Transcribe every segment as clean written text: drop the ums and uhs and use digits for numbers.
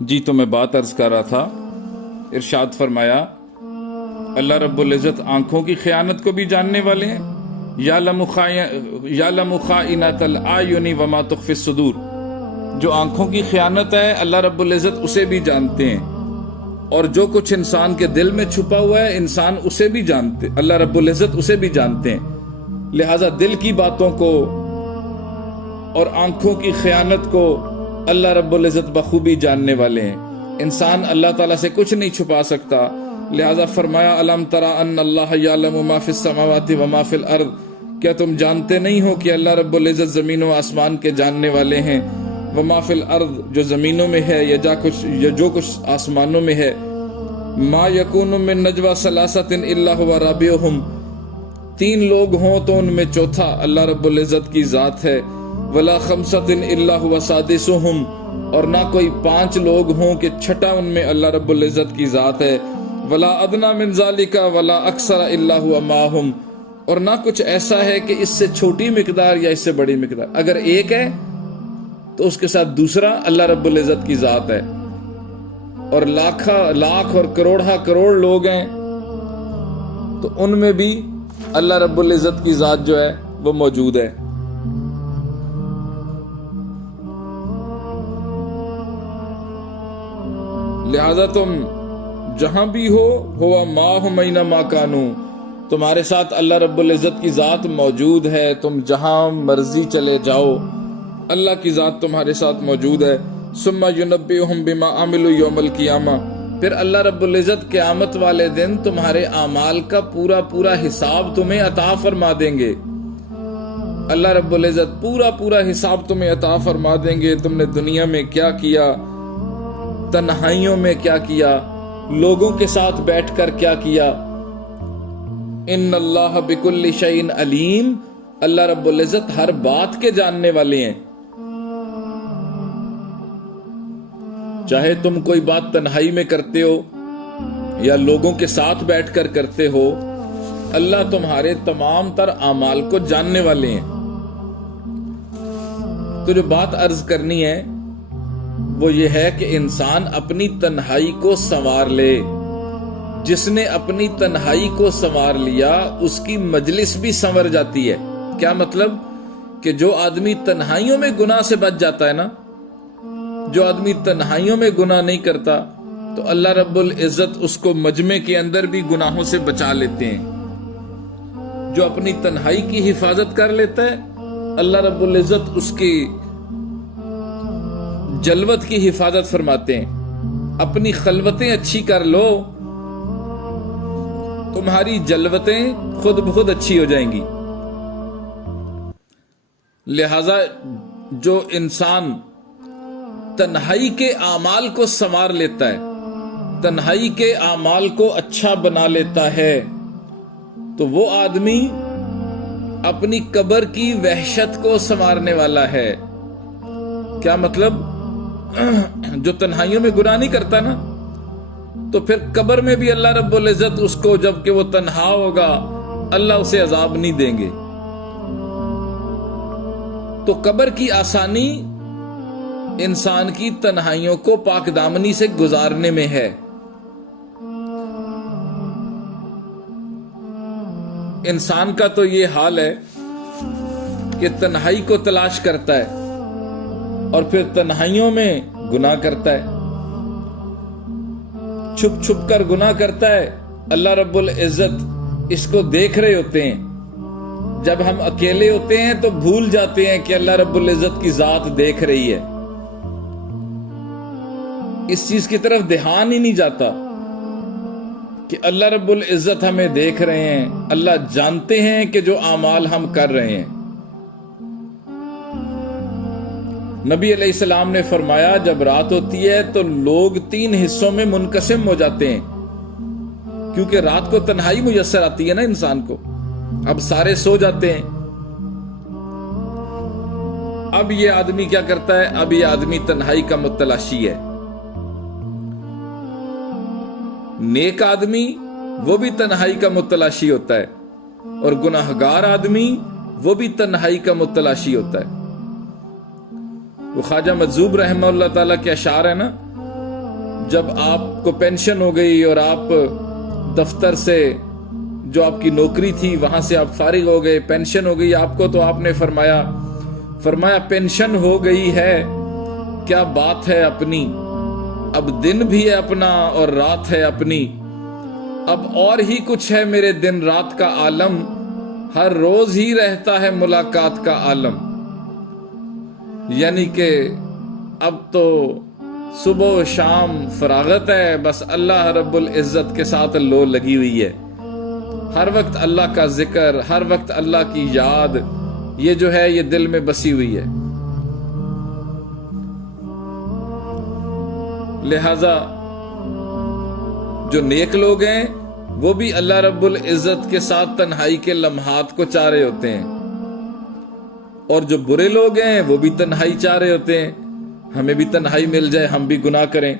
جی تو میں بات عرض کر رہا تھا، ارشاد فرمایا اللہ رب العزت آنکھوں کی خیانت کو بھی جاننے والے ہیں، یعلم خائنۃ الاعین وما تخفی الصدور۔ جو آنکھوں کی خیانت ہے اللہ رب العزت اسے بھی جانتے ہیں، اور جو کچھ انسان کے دل میں چھپا ہوا ہے انسان اسے بھی جانتے، اللہ رب العزت اسے بھی جانتے ہیں۔ لہذا دل کی باتوں کو اور آنکھوں کی خیانت کو اللہ رب العزت بخوبی جاننے والے ہیں۔ انسان اللہ تعالیٰ سے کچھ نہیں چھپا سکتا، لہذا فرمایا الم تری ان اللہ یعلم ما فی السماوات وما فی الارض، کیا تم جانتے نہیں ہو کہ اللہ رب العزت زمین و آسمان کے جاننے والے ہیں، وما فی الارض جو زمینوں میں ہے یا جو کچھ آسمانوں میں ہے، ما یکون من نجوی ثلاثۃ الا هو رابعهم، 3 لوگ ہوں تو ان میں چوتھا اللہ رب العزت کی ذات ہے، ولا خمسۃ الا هو سادسهم، اور نہ کوئی 5 لوگ ہوں کہ چھٹا ان میں اللہ رب العزت کی ذات ہے، ولا ادنی من ذلک ولا اکثر الا هو معهم، اور نہ کچھ ایسا ہے کہ اس سے چھوٹی مقدار یا اس سے بڑی مقدار، اگر ایک ہے تو اس کے ساتھ دوسرا اللہ رب العزت کی ذات ہے، اور لاکھ اور کروڑ لوگ ہیں تو ان میں بھی اللہ رب العزت کی ذات جو ہے وہ موجود ہے۔ لہذا تم جہاں بھی ہو معہم اینما کانوا، تمہارے ساتھ اللہ رب العزت کی ذات موجود ہے، تم جہاں مرضی چلے جاؤ اللہ کی ذات تمہارے ساتھ موجود ہے۔ ثم ینبئہم بما عملوا یوم القیامہ، پھر اللہ رب العزت قیامت والے دن تمہارے اعمال کا پورا حساب تمہیں عطا فرما دیں گے۔ اللہ رب العزت پورا حساب تمہیں عطا فرما دیں گے، تم نے دنیا میں کیا کیا، تنہائیوں میں کیا کیا، لوگوں کے ساتھ بیٹھ کر کیا کیا۔ ان اللہ بکل شیء علیم، اللہ رب العزت ہر بات کے جاننے والے ہیں۔ چاہے تم کوئی بات تنہائی میں کرتے ہو یا لوگوں کے ساتھ بیٹھ کر کرتے ہو، اللہ تمہارے تمام تر اعمال کو جاننے والے ہیں۔ تو جو بات عرض کرنی ہے وہ یہ ہے کہ انسان اپنی تنہائی کو سنوار لے۔ جس نے اپنی تنہائی کو سنوار لیا اس کی مجلس بھی سنور جاتی ہے۔ کیا مطلب؟ کہ جو آدمی تنہائیوں میں گناہ سے بچ جاتا ہے نا، جو آدمی تنہائیوں میں گناہ نہیں کرتا تو اللہ رب العزت اس کو مجمع کے اندر بھی گناہوں سے بچا لیتے ہیں۔ جو اپنی تنہائی کی حفاظت کر لیتا ہے اللہ رب العزت اس کی جلوت کی حفاظت فرماتے ہیں۔ اپنی خلوتیں اچھی کر لو، تمہاری جلوتیں خود بخود اچھی ہو جائیں گی۔ لہذا جو انسان تنہائی کے اعمال کو سنوار لیتا ہے، تنہائی کے اعمال کو اچھا بنا لیتا ہے، تو وہ آدمی اپنی قبر کی وحشت کو سنوارنے والا ہے۔ کیا مطلب؟ جو تنہائیوں میں گناہ نہیں کرتا نا تو پھر قبر میں بھی اللہ رب العزت اس کو، جب کہ وہ تنہا ہوگا، اللہ اسے عذاب نہیں دیں گے۔ تو قبر کی آسانی انسان کی تنہائیوں کو پاک دامنی سے گزارنے میں ہے۔ انسان کا تو یہ حال ہے کہ تنہائی کو تلاش کرتا ہے اور پھر تنہائیوں میں گناہ کرتا ہے، چھپ چھپ کر گناہ کرتا ہے۔ اللہ رب العزت اس کو دیکھ رہے ہوتے ہیں۔ جب ہم اکیلے ہوتے ہیں تو بھول جاتے ہیں کہ اللہ رب العزت کی ذات دیکھ رہی ہے، اس چیز کی طرف دھیان ہی نہیں جاتا کہ اللہ رب العزت ہمیں دیکھ رہے ہیں، اللہ جانتے ہیں کہ جو اعمال ہم کر رہے ہیں۔ نبی علیہ السلام نے فرمایا جب رات ہوتی ہے تو لوگ 3 حصوں میں منقسم ہو جاتے ہیں، کیونکہ رات کو تنہائی میسر آتی ہے نا انسان کو، اب سارے سو جاتے ہیں۔ اب یہ آدمی کیا کرتا ہے؟ اب یہ آدمی تنہائی کا متلاشی ہے۔ نیک آدمی وہ بھی تنہائی کا متلاشی ہوتا ہے، اور گناہگار آدمی وہ بھی تنہائی کا متلاشی ہوتا ہے۔ وہ خواجہ مجذوب رحمہ اللہ تعالیٰ کے اشعار ہے نا جب آپ کو پینشن ہو گئی اور آپ دفتر سے جو آپ کی نوکری تھی وہاں سے آپ فارغ ہو گئے، پینشن ہو گئی آپ کو، تو آپ نے فرمایا پینشن ہو گئی ہے، کیا بات ہے اپنی، اب دن بھی ہے اپنا اور رات ہے اپنی، اب اور ہی کچھ ہے میرے دن رات کا عالم، ہر روز ہی رہتا ہے ملاقات کا عالم۔ یعنی کہ اب تو صبح و شام فراغت ہے، بس اللہ رب العزت کے ساتھ لو لگی ہوئی ہے، ہر وقت اللہ کا ذکر، ہر وقت اللہ کی یاد، یہ جو ہے یہ دل میں بسی ہوئی ہے۔ لہذا جو نیک لوگ ہیں وہ بھی اللہ رب العزت کے ساتھ تنہائی کے لمحات کو چاہ رہے ہوتے ہیں، اور جو برے لوگ ہیں وہ بھی تنہائی چاہ رہے ہوتے ہیں، ہمیں بھی تنہائی مل جائے، ہم بھی گناہ کریں۔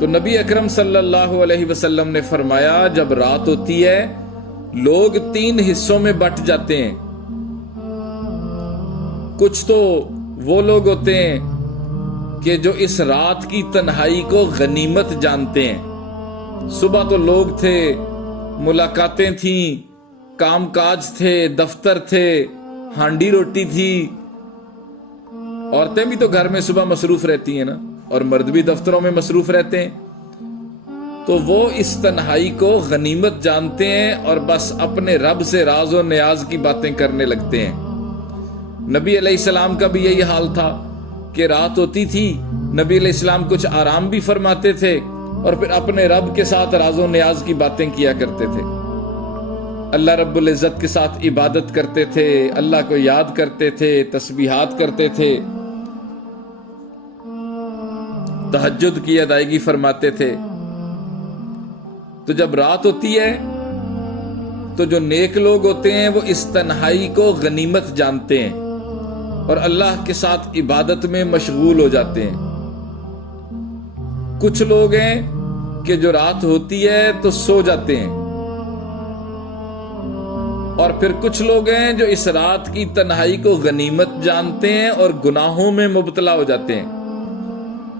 تو نبی اکرم صلی اللہ علیہ وسلم نے فرمایا جب رات ہوتی ہے لوگ 3 حصوں میں بٹ جاتے ہیں۔ کچھ تو وہ لوگ ہوتے ہیں کہ جو اس رات کی تنہائی کو غنیمت جانتے ہیں۔ صبح تو لوگ تھے، ملاقاتیں تھیں، کام کاج تھے، دفتر تھے، ہانڈی روٹی تھی، عورتیں بھی تو گھر میں صبح مصروف رہتی ہیں نا، اور مرد بھی دفتروں میں مصروف رہتے ہیں، تو وہ اس تنہائی کو غنیمت جانتے ہیں اور بس اپنے رب سے راز و نیاز کی باتیں کرنے لگتے ہیں۔ نبی علیہ السلام کا بھی یہی حال تھا کہ رات ہوتی تھی، نبی علیہ السلام کچھ آرام بھی فرماتے تھے اور پھر اپنے رب کے ساتھ راز و نیاز کی باتیں کیا کرتے تھے، اللہ رب العزت کے ساتھ عبادت کرتے تھے، اللہ کو یاد کرتے تھے، تسبیحات کرتے تھے، تہجد کی ادائیگی فرماتے تھے۔ تو جب رات ہوتی ہے تو جو نیک لوگ ہوتے ہیں وہ اس تنہائی کو غنیمت جانتے ہیں اور اللہ کے ساتھ عبادت میں مشغول ہو جاتے ہیں۔ کچھ لوگ ہیں کہ جو رات ہوتی ہے تو سو جاتے ہیں، اور پھر کچھ لوگ ہیں جو اس رات کی تنہائی کو غنیمت جانتے ہیں اور گناہوں میں مبتلا ہو جاتے ہیں۔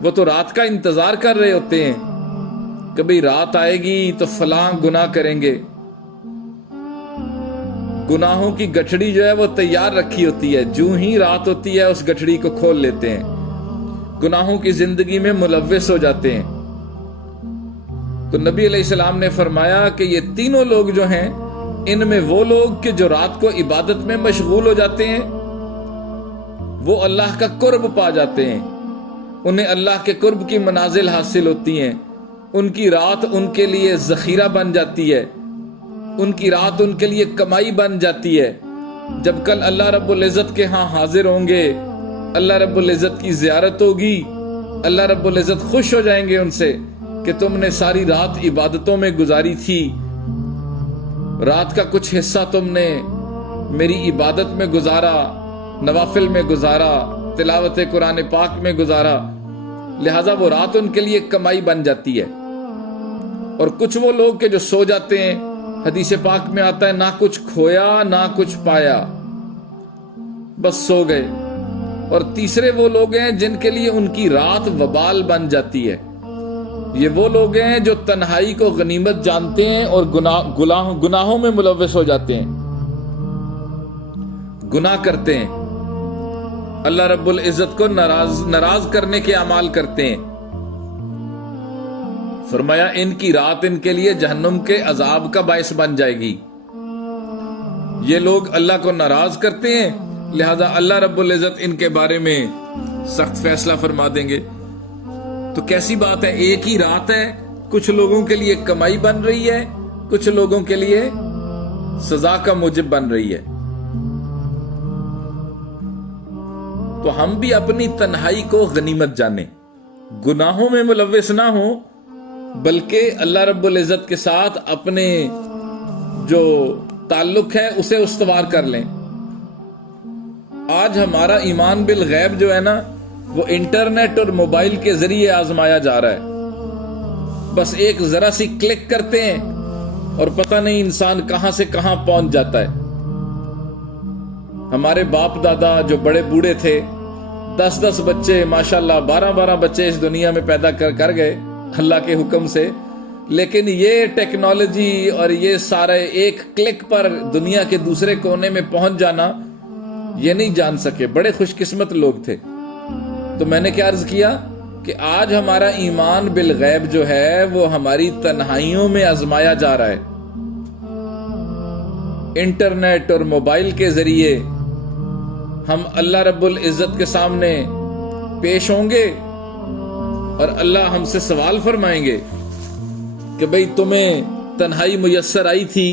وہ تو رات کا انتظار کر رہے ہوتے ہیں، کبھی رات آئے گی تو فلاں گناہ کریں گے، گناہوں کی گٹھڑی جو ہے وہ تیار رکھی ہوتی ہے، جو ہی رات ہوتی ہے اس گٹھڑی کو کھول لیتے ہیں، گناہوں کی زندگی میں ملوث ہو جاتے ہیں۔ تو نبی علیہ السلام نے فرمایا کہ یہ تینوں لوگ جو ہیں، ان میں وہ لوگ کہ جو رات کو عبادت میں مشغول ہو جاتے ہیں وہ اللہ کا قرب پا جاتے ہیں، انہیں اللہ کے قرب کی منازل حاصل ہوتی ہیں، ان کی رات ان کے لیے ذخیرہ بن جاتی ہے، ان کی رات ان کے لیے کمائی بن جاتی ہے۔ جب کل اللہ رب العزت کے ہاں حاضر ہوں گے، اللہ رب العزت کی زیارت ہوگی، اللہ رب العزت خوش ہو جائیں گے ان سے کہ تم نے ساری رات عبادتوں میں گزاری تھی، رات کا کچھ حصہ تم نے میری عبادت میں گزارا، نوافل میں گزارا، تلاوت قرآن پاک میں گزارا، لہذا وہ رات ان کے لیے کمائی بن جاتی ہے۔ اور کچھ وہ لوگ کہ جو سو جاتے ہیں، حدیث پاک میں آتا ہے نہ کچھ کھویا نہ کچھ پایا، بس سو گئے۔ اور تیسرے وہ لوگ ہیں جن کے لیے ان کی رات وبال بن جاتی ہے، یہ وہ لوگ ہیں جو تنہائی کو غنیمت جانتے ہیں اور گناہوں میں ملوث ہو جاتے ہیں، گناہ کرتے ہیں، اللہ رب العزت کو ناراض کرنے کے اعمال کرتے ہیں۔ فرمایا ان کی رات ان کے لیے جہنم کے عذاب کا باعث بن جائے گی۔ یہ لوگ اللہ کو ناراض کرتے ہیں، لہذا اللہ رب العزت ان کے بارے میں سخت فیصلہ فرما دیں گے۔ تو کیسی بات ہے، ایک ہی رات ہے، کچھ لوگوں کے لیے کمائی بن رہی ہے، کچھ لوگوں کے لیے سزا کا موجب بن رہی ہے۔ تو ہم بھی اپنی تنہائی کو غنیمت جانیں، گناہوں میں ملوث نہ ہوں، بلکہ اللہ رب العزت کے ساتھ اپنے جو تعلق ہے اسے استوار کر لیں۔ آج ہمارا ایمان بالغیب جو ہے نا، وہ انٹرنیٹ اور موبائل کے ذریعے آزمایا جا رہا ہے۔ بس ایک ذرا سی کلک کرتے ہیں اور پتہ نہیں انسان کہاں سے کہاں پہنچ جاتا ہے۔ ہمارے باپ دادا جو بڑے بوڑھے تھے، 10 بچے ماشاءاللہ 12 بچے اس دنیا میں پیدا کر گئے اللہ کے حکم سے، لیکن یہ ٹیکنالوجی اور یہ سارے ایک کلک پر دنیا کے دوسرے کونے میں پہنچ جانا یہ نہیں جان سکے۔ بڑے خوش قسمت لوگ تھے۔ تو میں نے کیا عرض کیا کہ آج ہمارا ایمان بالغیب جو ہے وہ ہماری تنہائیوں میں آزمایا جا رہا ہے۔ انٹرنیٹ اور موبائل کے ذریعے ہم اللہ رب العزت کے سامنے پیش ہوں گے اور اللہ ہم سے سوال فرمائیں گے کہ بھئی تمہیں تنہائی میسر آئی تھی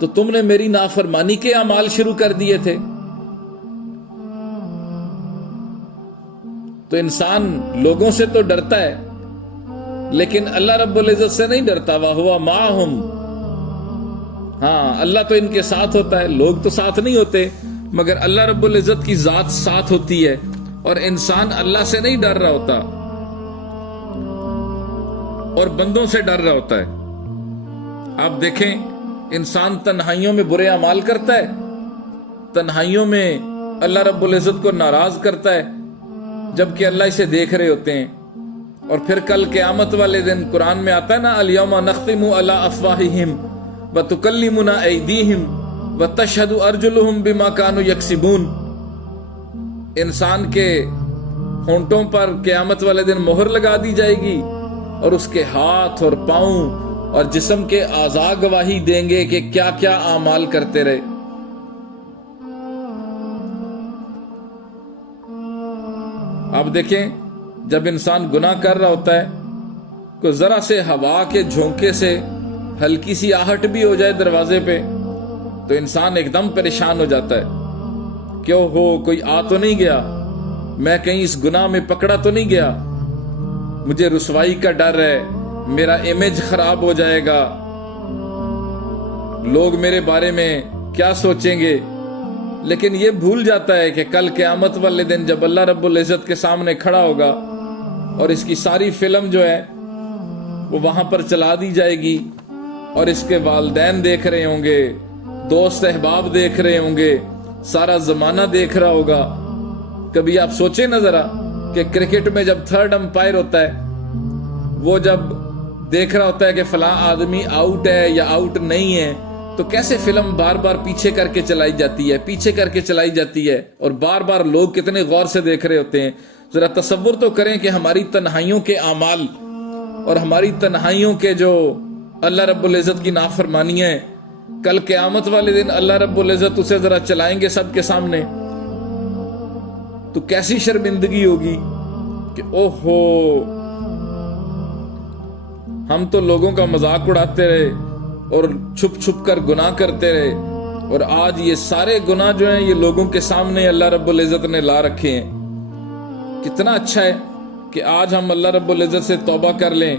تو تم نے میری نافرمانی کے اعمال شروع کر دیے تھے۔ تو انسان لوگوں سے تو ڈرتا ہے لیکن اللہ رب العزت سے نہیں ڈرتا۔ وَهُوَ مَعَهُمْ، ہاں اللہ تو ان کے ساتھ ہوتا ہے، لوگ تو ساتھ نہیں ہوتے، مگر اللہ رب العزت کی ذات ساتھ ہوتی ہے اور انسان اللہ سے نہیں ڈر رہا ہوتا اور بندوں سے ڈر رہا ہوتا ہے۔ آپ دیکھیں انسان تنہائیوں میں برے اعمال کرتا ہے، تنہائیوں میں اللہ رب العزت کو ناراض کرتا ہے جبکہ اللہ اسے دیکھ رہے ہوتے ہیں۔ اور پھر کل قیامت والے دن قرآن میں آتا ہے نا، اليوم نختم علی افواہہم وتکلمنا ایدیہم وتشہد ارجلہم بما کانوا یکسبون۔ انسان کے ہونٹوں پر قیامت والے دن مہر لگا دی جائے گی اور اس کے ہاتھ اور پاؤں اور جسم کے اعضاء گواہی دیں گے کہ کیا کیا اعمال کرتے رہے۔ آپ دیکھیں جب انسان گناہ کر رہا ہوتا ہے تو ذرا سے ہوا کے جھونکے سے ہلکی سی آہٹ بھی ہو جائے دروازے پہ تو انسان ایک دم پریشان ہو جاتا ہے، کیوں ہو کوئی آ تو نہیں گیا، میں کہیں اس گناہ میں پکڑا تو نہیں گیا، مجھے رسوائی کا ڈر ہے، میرا امیج خراب ہو جائے گا، لوگ میرے بارے میں کیا سوچیں گے۔ لیکن یہ بھول جاتا ہے کہ کل قیامت والے دن جب اللہ رب العزت کے سامنے کھڑا ہوگا اور اس کی ساری فلم جو ہے وہ وہاں پر چلا دی جائے گی اور اس کے والدین دیکھ رہے ہوں گے، دوست احباب دیکھ رہے ہوں گے، سارا زمانہ دیکھ رہا ہوگا۔ کبھی آپ سوچیں نا ذرا کہ کرکٹ میں جب تھرڈ امپائر ہوتا ہے وہ جب دیکھ رہا ہوتا ہے کہ فلاں آدمی آؤٹ ہے یا آؤٹ نہیں ہے تو کیسے فلم بار بار پیچھے کر کے چلائی جاتی ہے، پیچھے کر کے چلائی جاتی ہے اور بار بار لوگ کتنے غور سے دیکھ رہے ہوتے ہیں۔ ذرا تصور تو کریں کہ ہماری تنہائیوں کے اعمال اور ہماری تنہائیوں کے جو اللہ رب العزت کی نافرمانیاں ہیں، کل قیامت والے دن اللہ رب العزت اسے ذرا چلائیں گے سب کے سامنے تو کیسی شرمندگی ہوگی کہ اوہو ہم تو لوگوں کا مذاق اڑاتے رہے اور چھپ چھپ کر گناہ کرتے رہے اور آج یہ سارے گناہ جو ہیں یہ لوگوں کے سامنے اللہ رب العزت نے لا رکھے ہیں۔ کتنا اچھا ہے کہ آج ہم اللہ رب العزت سے توبہ کر لیں،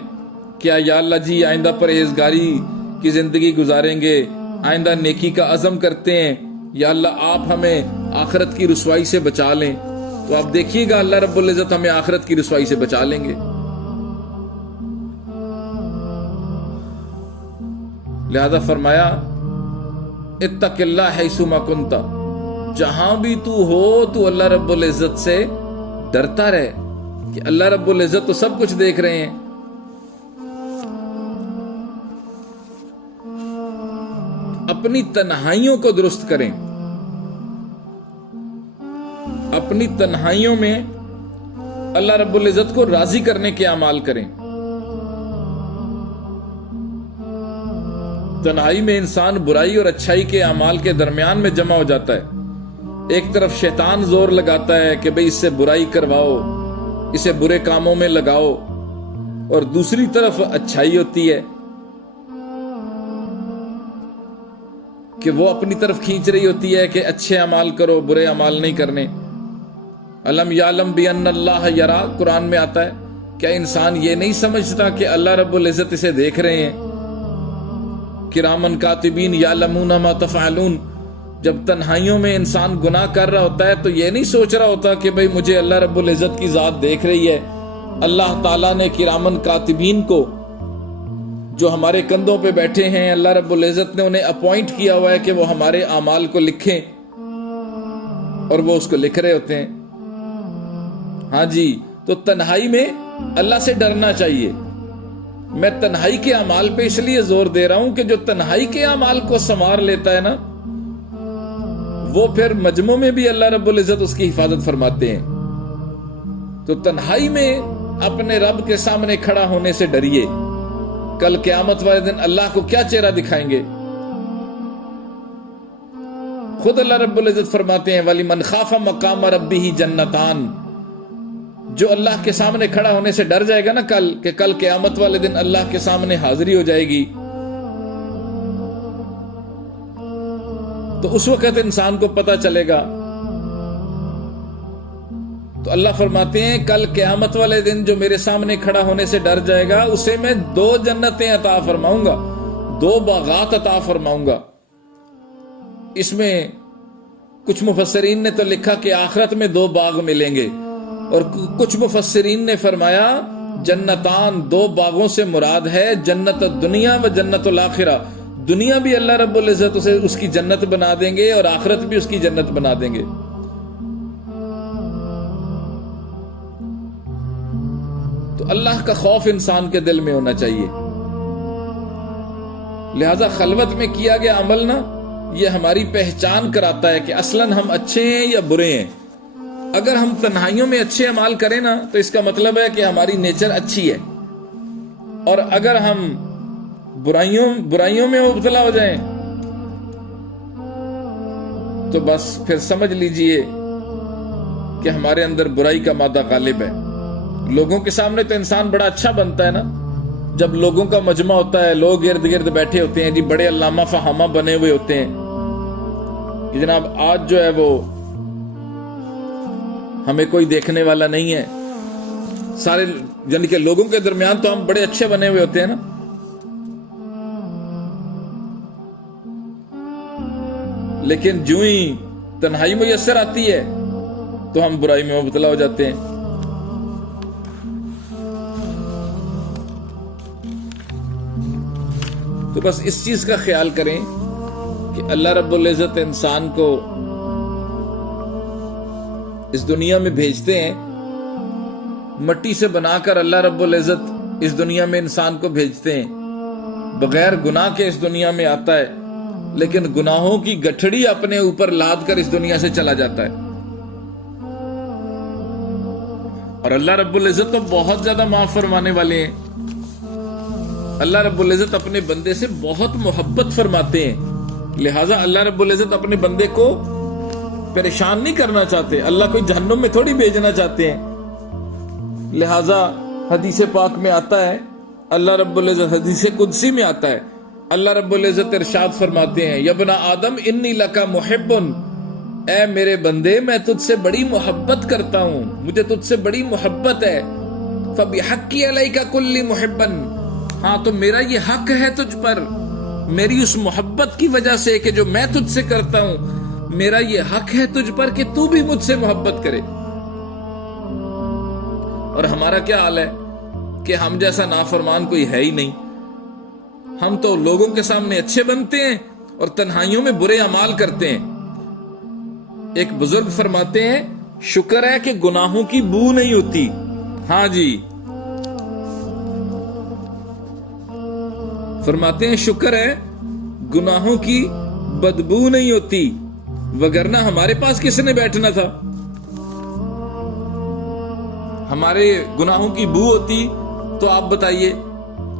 کیا یا اللہ جی آئندہ پرہیزگاری کی زندگی گزاریں گے، آئندہ نیکی کا عزم کرتے ہیں، یا اللہ آپ ہمیں آخرت کی رسوائی سے بچا لیں، تو آپ دیکھیے گا اللہ رب العزت ہمیں آخرت کی رسوائی سے بچا لیں گے۔ لہذا فرمایا اتق اللہ حیث ما کنت، جہاں بھی تو ہو تو اللہ رب العزت سے ڈرتا رہے کہ اللہ رب العزت تو سب کچھ دیکھ رہے ہیں۔ اپنی تنہائیوں کو درست کریں، اپنی تنہائیوں میں اللہ رب العزت کو راضی کرنے کے اعمال کریں۔ تنہائی میں انسان برائی اور اچھائی کے اعمال کے درمیان میں جمع ہو جاتا ہے۔ ایک طرف شیطان زور لگاتا ہے کہ بھئی اس سے برائی کرواؤ، اسے برے کاموں میں لگاؤ، اور دوسری طرف اچھائی ہوتی ہے کہ وہ اپنی طرف کھینچ رہی ہوتی ہے کہ اچھے اعمال کرو، برے اعمال نہیں کرنے۔ الم یعلم بان اللہ یرا، قرآن میں آتا ہے، کیا انسان یہ نہیں سمجھتا کہ اللہ رب العزت اسے دیکھ رہے ہیں؟ کرامن کاتبین یعلمون ما تفعلون۔ جب تنہائیوں میں انسان گناہ کر رہا ہوتا ہے تو یہ نہیں سوچ رہا ہوتا کہ بھئی مجھے اللہ رب العزت کی ذات دیکھ رہی ہے۔ اللہ تعالیٰ نے کرامن کاتبین کو جو ہمارے کندھوں پہ بیٹھے ہیں، اللہ رب العزت نے انہیں اپوائنٹ کیا ہوا ہے کہ وہ ہمارے اعمال کو لکھیں، اور وہ اس کو لکھ رہے ہوتے ہیں۔ ہاں جی، تو تنہائی میں اللہ سے ڈرنا چاہیے. میں تنہائی کے اعمال پہ اس لیے زور دے رہا ہوں کہ جو تنہائی کے اعمال کو سنوار لیتا ہے نا، وہ پھر مجمع میں بھی اللہ رب العزت اس کی حفاظت فرماتے ہیں. تو تنہائی میں اپنے رب کے سامنے کھڑا ہونے سے ڈریے. کل قیامت والے دن اللہ کو کیا چہرہ دکھائیں گے؟ خود اللہ رب العزت فرماتے ہیں وَلِمَنْ خَافَ مَقَامَ رَبِّهِ جَنَّتَانِ. جو اللہ کے سامنے کھڑا ہونے سے ڈر جائے گا نا کہ کل قیامت والے دن اللہ کے سامنے حاضری ہو جائے گی، تو اس وقت انسان کو پتہ چلے گا. تو اللہ فرماتے ہیں کل قیامت والے دن جو میرے سامنے کھڑا ہونے سے ڈر جائے گا اسے میں 2 جنتیں عطا فرماؤں گا، 2 باغات عطا فرماؤں گا. اس میں کچھ مفسرین نے تو لکھا کہ آخرت میں 2 باغ ملیں گے، اور کچھ مفسرین نے فرمایا جنتان 2 باغوں سے مراد ہے جنت الدنیا و جنت الاخرہ. دنیا بھی اللہ رب العزت اسے اس کی جنت بنا دیں گے اور آخرت بھی اس کی جنت بنا دیں گے. تو اللہ کا خوف انسان کے دل میں ہونا چاہیے. لہذا خلوت میں کیا گیا عمل نا، یہ ہماری پہچان کراتا ہے کہ اصلاً ہم اچھے ہیں یا برے ہیں. اگر ہم تنہائیوں میں اچھے اعمال کریں نا تو اس کا مطلب ہے کہ ہماری نیچر اچھی ہے، اور اگر ہم برائیوں میں مبتلا ہو جائیں تو بس پھر سمجھ لیجئے کہ ہمارے اندر برائی کا مادہ غالب ہے. لوگوں کے سامنے تو انسان بڑا اچھا بنتا ہے نا، جب لوگوں کا مجمع ہوتا ہے، لوگ ارد گرد بیٹھے ہوتے ہیں، جی بڑے علامہ فہامہ بنے ہوئے ہوتے ہیں کہ جناب آج جو ہے وہ ہمیں کوئی دیکھنے والا نہیں ہے. سارے یعنی کہ لوگوں کے درمیان تو ہم بڑے اچھے بنے ہوئے ہوتے ہیں نا، لیکن جو ہی تنہائی میسر آتی ہے تو ہم برائی میں مبتلا ہو جاتے ہیں. تو بس اس چیز کا خیال کریں کہ اللہ رب العزت انسان کو اس دنیا میں بھیجتے ہیں، مٹی سے بنا کر اللہ رب العزت اس دنیا میں انسان کو بھیجتے ہیں. بغیر گناہ کے اس دنیا میں آتا ہے، لیکن گناہوں کی گٹھڑی اپنے اوپر لاد کر اس دنیا سے چلا جاتا ہے. اور اللہ رب العزت تو بہت زیادہ معاف فرمانے والے ہیں. اللہ رب العزت اپنے بندے سے بہت محبت فرماتے ہیں. لہٰذا اللہ رب العزت اپنے بندے کو پریشان نہیں کرنا چاہتے. اللہ کوئی جہنم میں تھوڑی بھیجنا چاہتے ہیں. لہٰذا حدیث پاک میں آتا ہے، اللہ رب العزت حدیث قدسی میں آتا ہے، اللہ رب العزت ارشاد فرماتے ہیں یا ابن آدم انی لک محب، اے میرے بندے میں تجھ سے بڑی محبت کرتا ہوں، مجھے تجھ سے بڑی محبت ہے. فبحقی علیک کل محبا، ہاں تو میرا یہ حق ہے تجھ پر، میری اس محبت کی وجہ سے کہ جو میں تجھ سے کرتا ہوں، میرا یہ حق ہے تجھ پر کہ تو بھی مجھ سے محبت کرے. اور ہمارا کیا حال ہے کہ ہم جیسا نافرمان کوئی ہے ہی نہیں. ہم تو لوگوں کے سامنے اچھے بنتے ہیں اور تنہائیوں میں برے اعمال کرتے ہیں. ایک بزرگ فرماتے ہیں شکر ہے کہ گناہوں کی بو نہیں ہوتی. ہاں جی، فرماتے ہیں شکر ہے گناہوں کی بدبو نہیں ہوتی، وگرنہ ہمارے پاس کس نے بیٹھنا تھا. ہمارے گناہوں کی بو ہوتی تو آپ بتائیے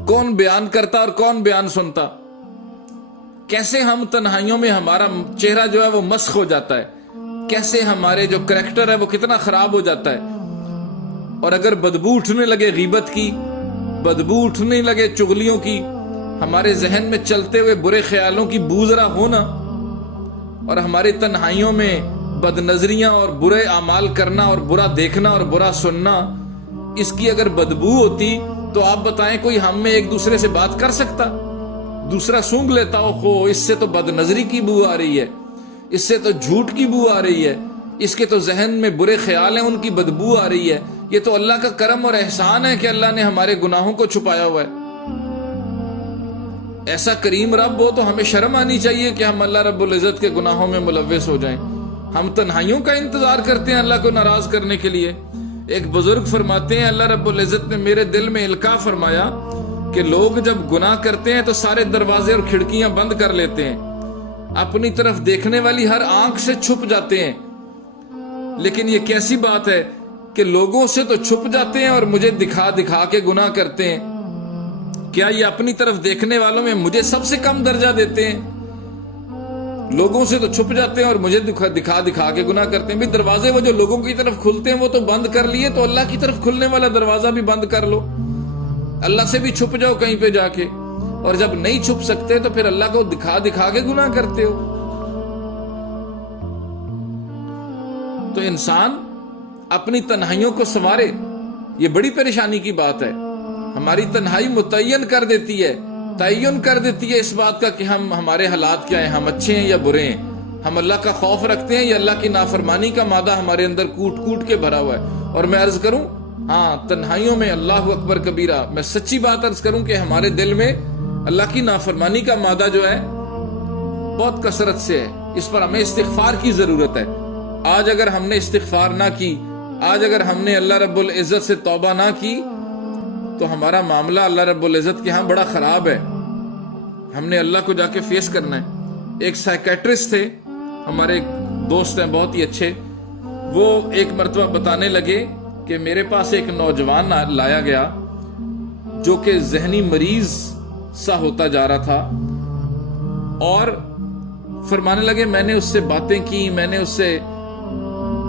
کون بیان کرتا اور کون بیان سنتا. کیسے ہم تنہائیوں میں ہمارا چہرہ جو ہے وہ مسخ ہو جاتا ہے، کیسے ہمارے جو کریکٹر ہے وہ کتنا خراب ہو جاتا ہے. اور اگر بدبو اٹھنے لگے غیبت کی، بدبو اٹھنے لگے چغلیوں کی، ہمارے ذہن میں چلتے ہوئے برے خیالوں کی بو ذرا ہونا، اور ہماری تنہائیوں میں بد نظریاں اور برے اعمال کرنا اور برا دیکھنا اور برا سننا، اس کی اگر بدبو ہوتی تو آپ بتائیں کوئی ہم میں ایک دوسرے سے بات کر سکتا؟ دوسرا سونگ لیتا ہو خو اس سے تو بد نظری کی بو آ رہی ہے، اس سے تو جھوٹ کی بو آ رہی ہے، اس کے تو ذہن میں برے خیال ہیں ان کی بدبو آ رہی ہے. یہ تو اللہ کا کرم اور احسان ہے کہ اللہ نے ہمارے گناہوں کو چھپایا ہوا ہے. ایسا کریم رب ہو تو ہمیں شرم آنی چاہیے کہ ہم اللہ رب العزت کے گناہوں میں ملوث ہو جائیں. ہم تنہائیوں کا انتظار کرتے ہیں اللہ کو ناراض کرنے کے لیے. ایک بزرگ فرماتے ہیں اللہ رب العزت نے میرے دل میں القاء فرمایا کہ لوگ جب گناہ کرتے ہیں تو سارے دروازے اور کھڑکیاں بند کر لیتے ہیں، اپنی طرف دیکھنے والی ہر آنکھ سے چھپ جاتے ہیں. لیکن یہ کیسی بات ہے کہ لوگوں سے تو چھپ جاتے ہیں اور مجھے دکھا دکھا کے گناہ کرتے ہیں. کیا یہ اپنی طرف دیکھنے والوں میں مجھے سب سے کم درجہ دیتے ہیں؟ لوگوں سے تو چھپ جاتے ہیں اور مجھے دکھا دکھا کے گناہ کرتے ہیں. بھی دروازے وہ جو لوگوں کی طرف کھلتے ہیں وہ تو بند کر لیے، تو اللہ کی طرف کھلنے والا دروازہ بھی بند کر لو، اللہ سے بھی چھپ جاؤ کہیں پہ جا کے. اور جب نہیں چھپ سکتے تو پھر اللہ کو دکھا دکھا کے گناہ کرتے ہو. تو انسان اپنی تنہائیوں کو سنوارے، یہ بڑی پریشانی کی بات ہے. ہماری تنہائی متعین کر دیتی ہے، تعین کر دیتی ہے اس بات کا کہ ہمارے حالات کیا ہیں، ہم اچھے ہیں یا برے ہیں، ہم اللہ کا خوف رکھتے ہیں یا اللہ کی نافرمانی کا مادہ ہمارے اندر کوٹ کوٹ کے بھرا ہوا ہے. اور میں عرض کروں، ہاں تنہائیوں میں اللہ اکبر کبیرہ، میں سچی بات عرض کروں کہ ہمارے دل میں اللہ کی نافرمانی کا مادہ جو ہے بہت کثرت سے ہے. اس پر ہمیں استغفار کی ضرورت ہے. آج اگر ہم نے استغفار نہ کی، آج اگر ہم نے اللہ رب العزت سے توبہ نہ کی، تو ہمارا معاملہ اللہ رب العزت کے ہاں بڑا خراب ہے. ہم نے اللہ کو جا کے فیس کرنا ہے. ایک سائیکیٹرسٹ تھے ہمارے، ایک دوست ہیں بہت ہی اچھے، وہ ایک مرتبہ بتانے لگے کہ میرے پاس ایک نوجوان لایا گیا جو کہ ذہنی مریض سا ہوتا جا رہا تھا، اور فرمانے لگے میں نے اس سے باتیں کی، میں نے اس سے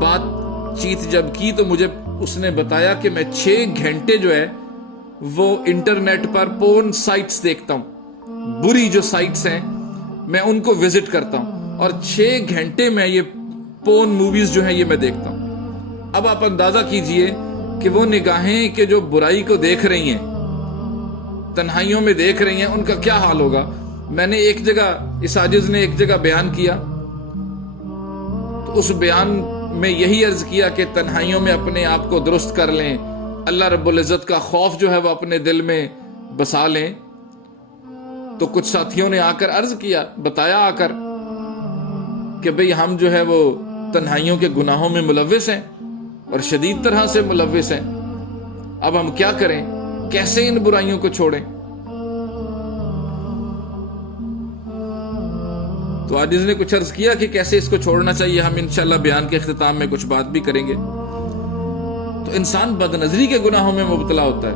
بات چیت جب کی تو مجھے اس نے بتایا کہ میں 6 گھنٹے جو ہے وہ انٹرنیٹ پر پورن سائٹس دیکھتا ہوں، بری جو سائٹس ہیں میں ان کو وزٹ کرتا ہوں، اور 6 گھنٹے میں یہ پورن موویز جو ہیں یہ میں دیکھتا ہوں. اب آپ اندازہ کیجئے کہ وہ نگاہیں کہ جو برائی کو دیکھ رہی ہیں، تنہائیوں میں دیکھ رہی ہیں، ان کا کیا حال ہوگا. میں نے ایک جگہ، اس عاجز نے ایک جگہ بیان کیا، تو اس بیان میں یہی عرض کیا کہ تنہائیوں میں اپنے آپ کو درست کر لیں، اللہ رب العزت کا خوف جو ہے وہ اپنے دل میں بسا لیں. تو کچھ ساتھیوں نے آ کر عرض کیا، بتایا آ کر کہ بھئی ہم جو ہے وہ تنہائیوں کے گناہوں میں ملوث ہیں اور شدید طرح سے ملوث ہیں. اب ہم کیا کریں، کیسے ان برائیوں کو چھوڑیں؟ تو عاجز نے کچھ عرض کیا کہ کیسے اس کو چھوڑنا چاہیے. ہم انشاءاللہ بیان کے اختتام میں کچھ بات بھی کریں گے. تو انسان بد نظری کے گناہوں میں مبتلا ہوتا ہے،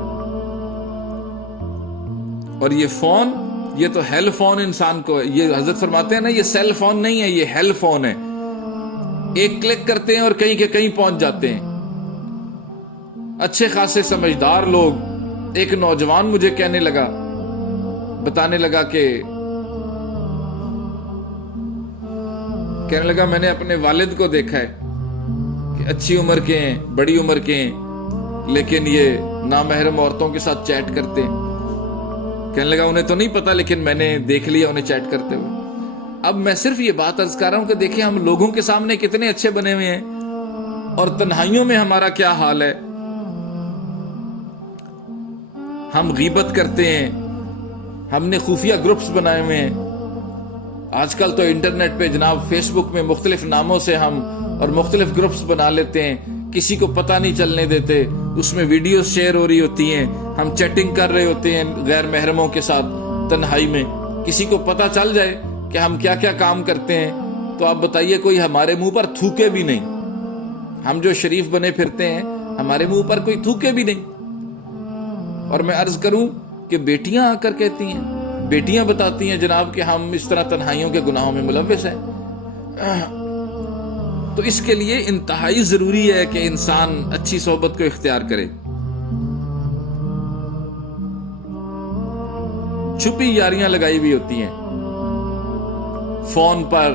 اور یہ فون، یہ تو ہیل فون انسان کو، یہ حضرت فرماتے ہیں نا، یہ سیل فون نہیں ہے، یہ ہیل فون ہے. ایک کلک کرتے ہیں اور کہیں کے کہیں پہنچ جاتے ہیں. اچھے خاصے سمجھدار لوگ، ایک نوجوان مجھے کہنے لگا، بتانے لگا کہ میں نے اپنے والد کو دیکھا ہے کہ اچھی عمر کے ہیں، بڑی عمر کے ہیں، لیکن یہ نامحرم عورتوں کے ساتھ چیٹ کرتے ہیں. کہنے لگا انہیں تو نہیں پتا، لیکن میں نے دیکھ لیا انہیں چیٹ کرتے ہوئے. اب میں صرف یہ بات عرض کر رہا ہوں کہ دیکھیں ہم لوگوں کے سامنے کتنے اچھے بنے ہوئے ہیں، اور تنہائیوں میں ہمارا کیا حال ہے. ہم غیبت کرتے ہیں، ہم نے خفیہ گروپس بنائے ہوئے ہیں. آج کل تو انٹرنیٹ پہ جناب فیس بک میں مختلف ناموں سے ہم اور مختلف گروپس بنا لیتے ہیں، کسی کو پتہ نہیں چلنے دیتے. اس میں ویڈیوز شیئر ہو رہی ہوتی ہیں، ہم چیٹنگ کر رہے ہوتے ہیں غیر محرموں کے ساتھ تنہائی میں. کسی کو پتہ چل جائے کہ ہم کیا کیا کام کرتے ہیں تو آپ بتائیے کوئی ہمارے منہ پر تھوکے بھی نہیں. ہم جو شریف بنے پھرتے ہیں ہمارے منہ پر کوئی تھوکے بھی نہیں. اور میں عرض کروں کہ بیٹیاں آ کر کہتی ہیں، بیٹیاں بتاتی ہیں جناب کہ ہم اس طرح تنہائیوں کے گناہوں میں ملوث ہیں. تو اس کے لیے انتہائی ضروری ہے کہ انسان اچھی صحبت کو اختیار کرے. چھپی یاریاں لگائی ہوئی ہوتی ہیں فون پر،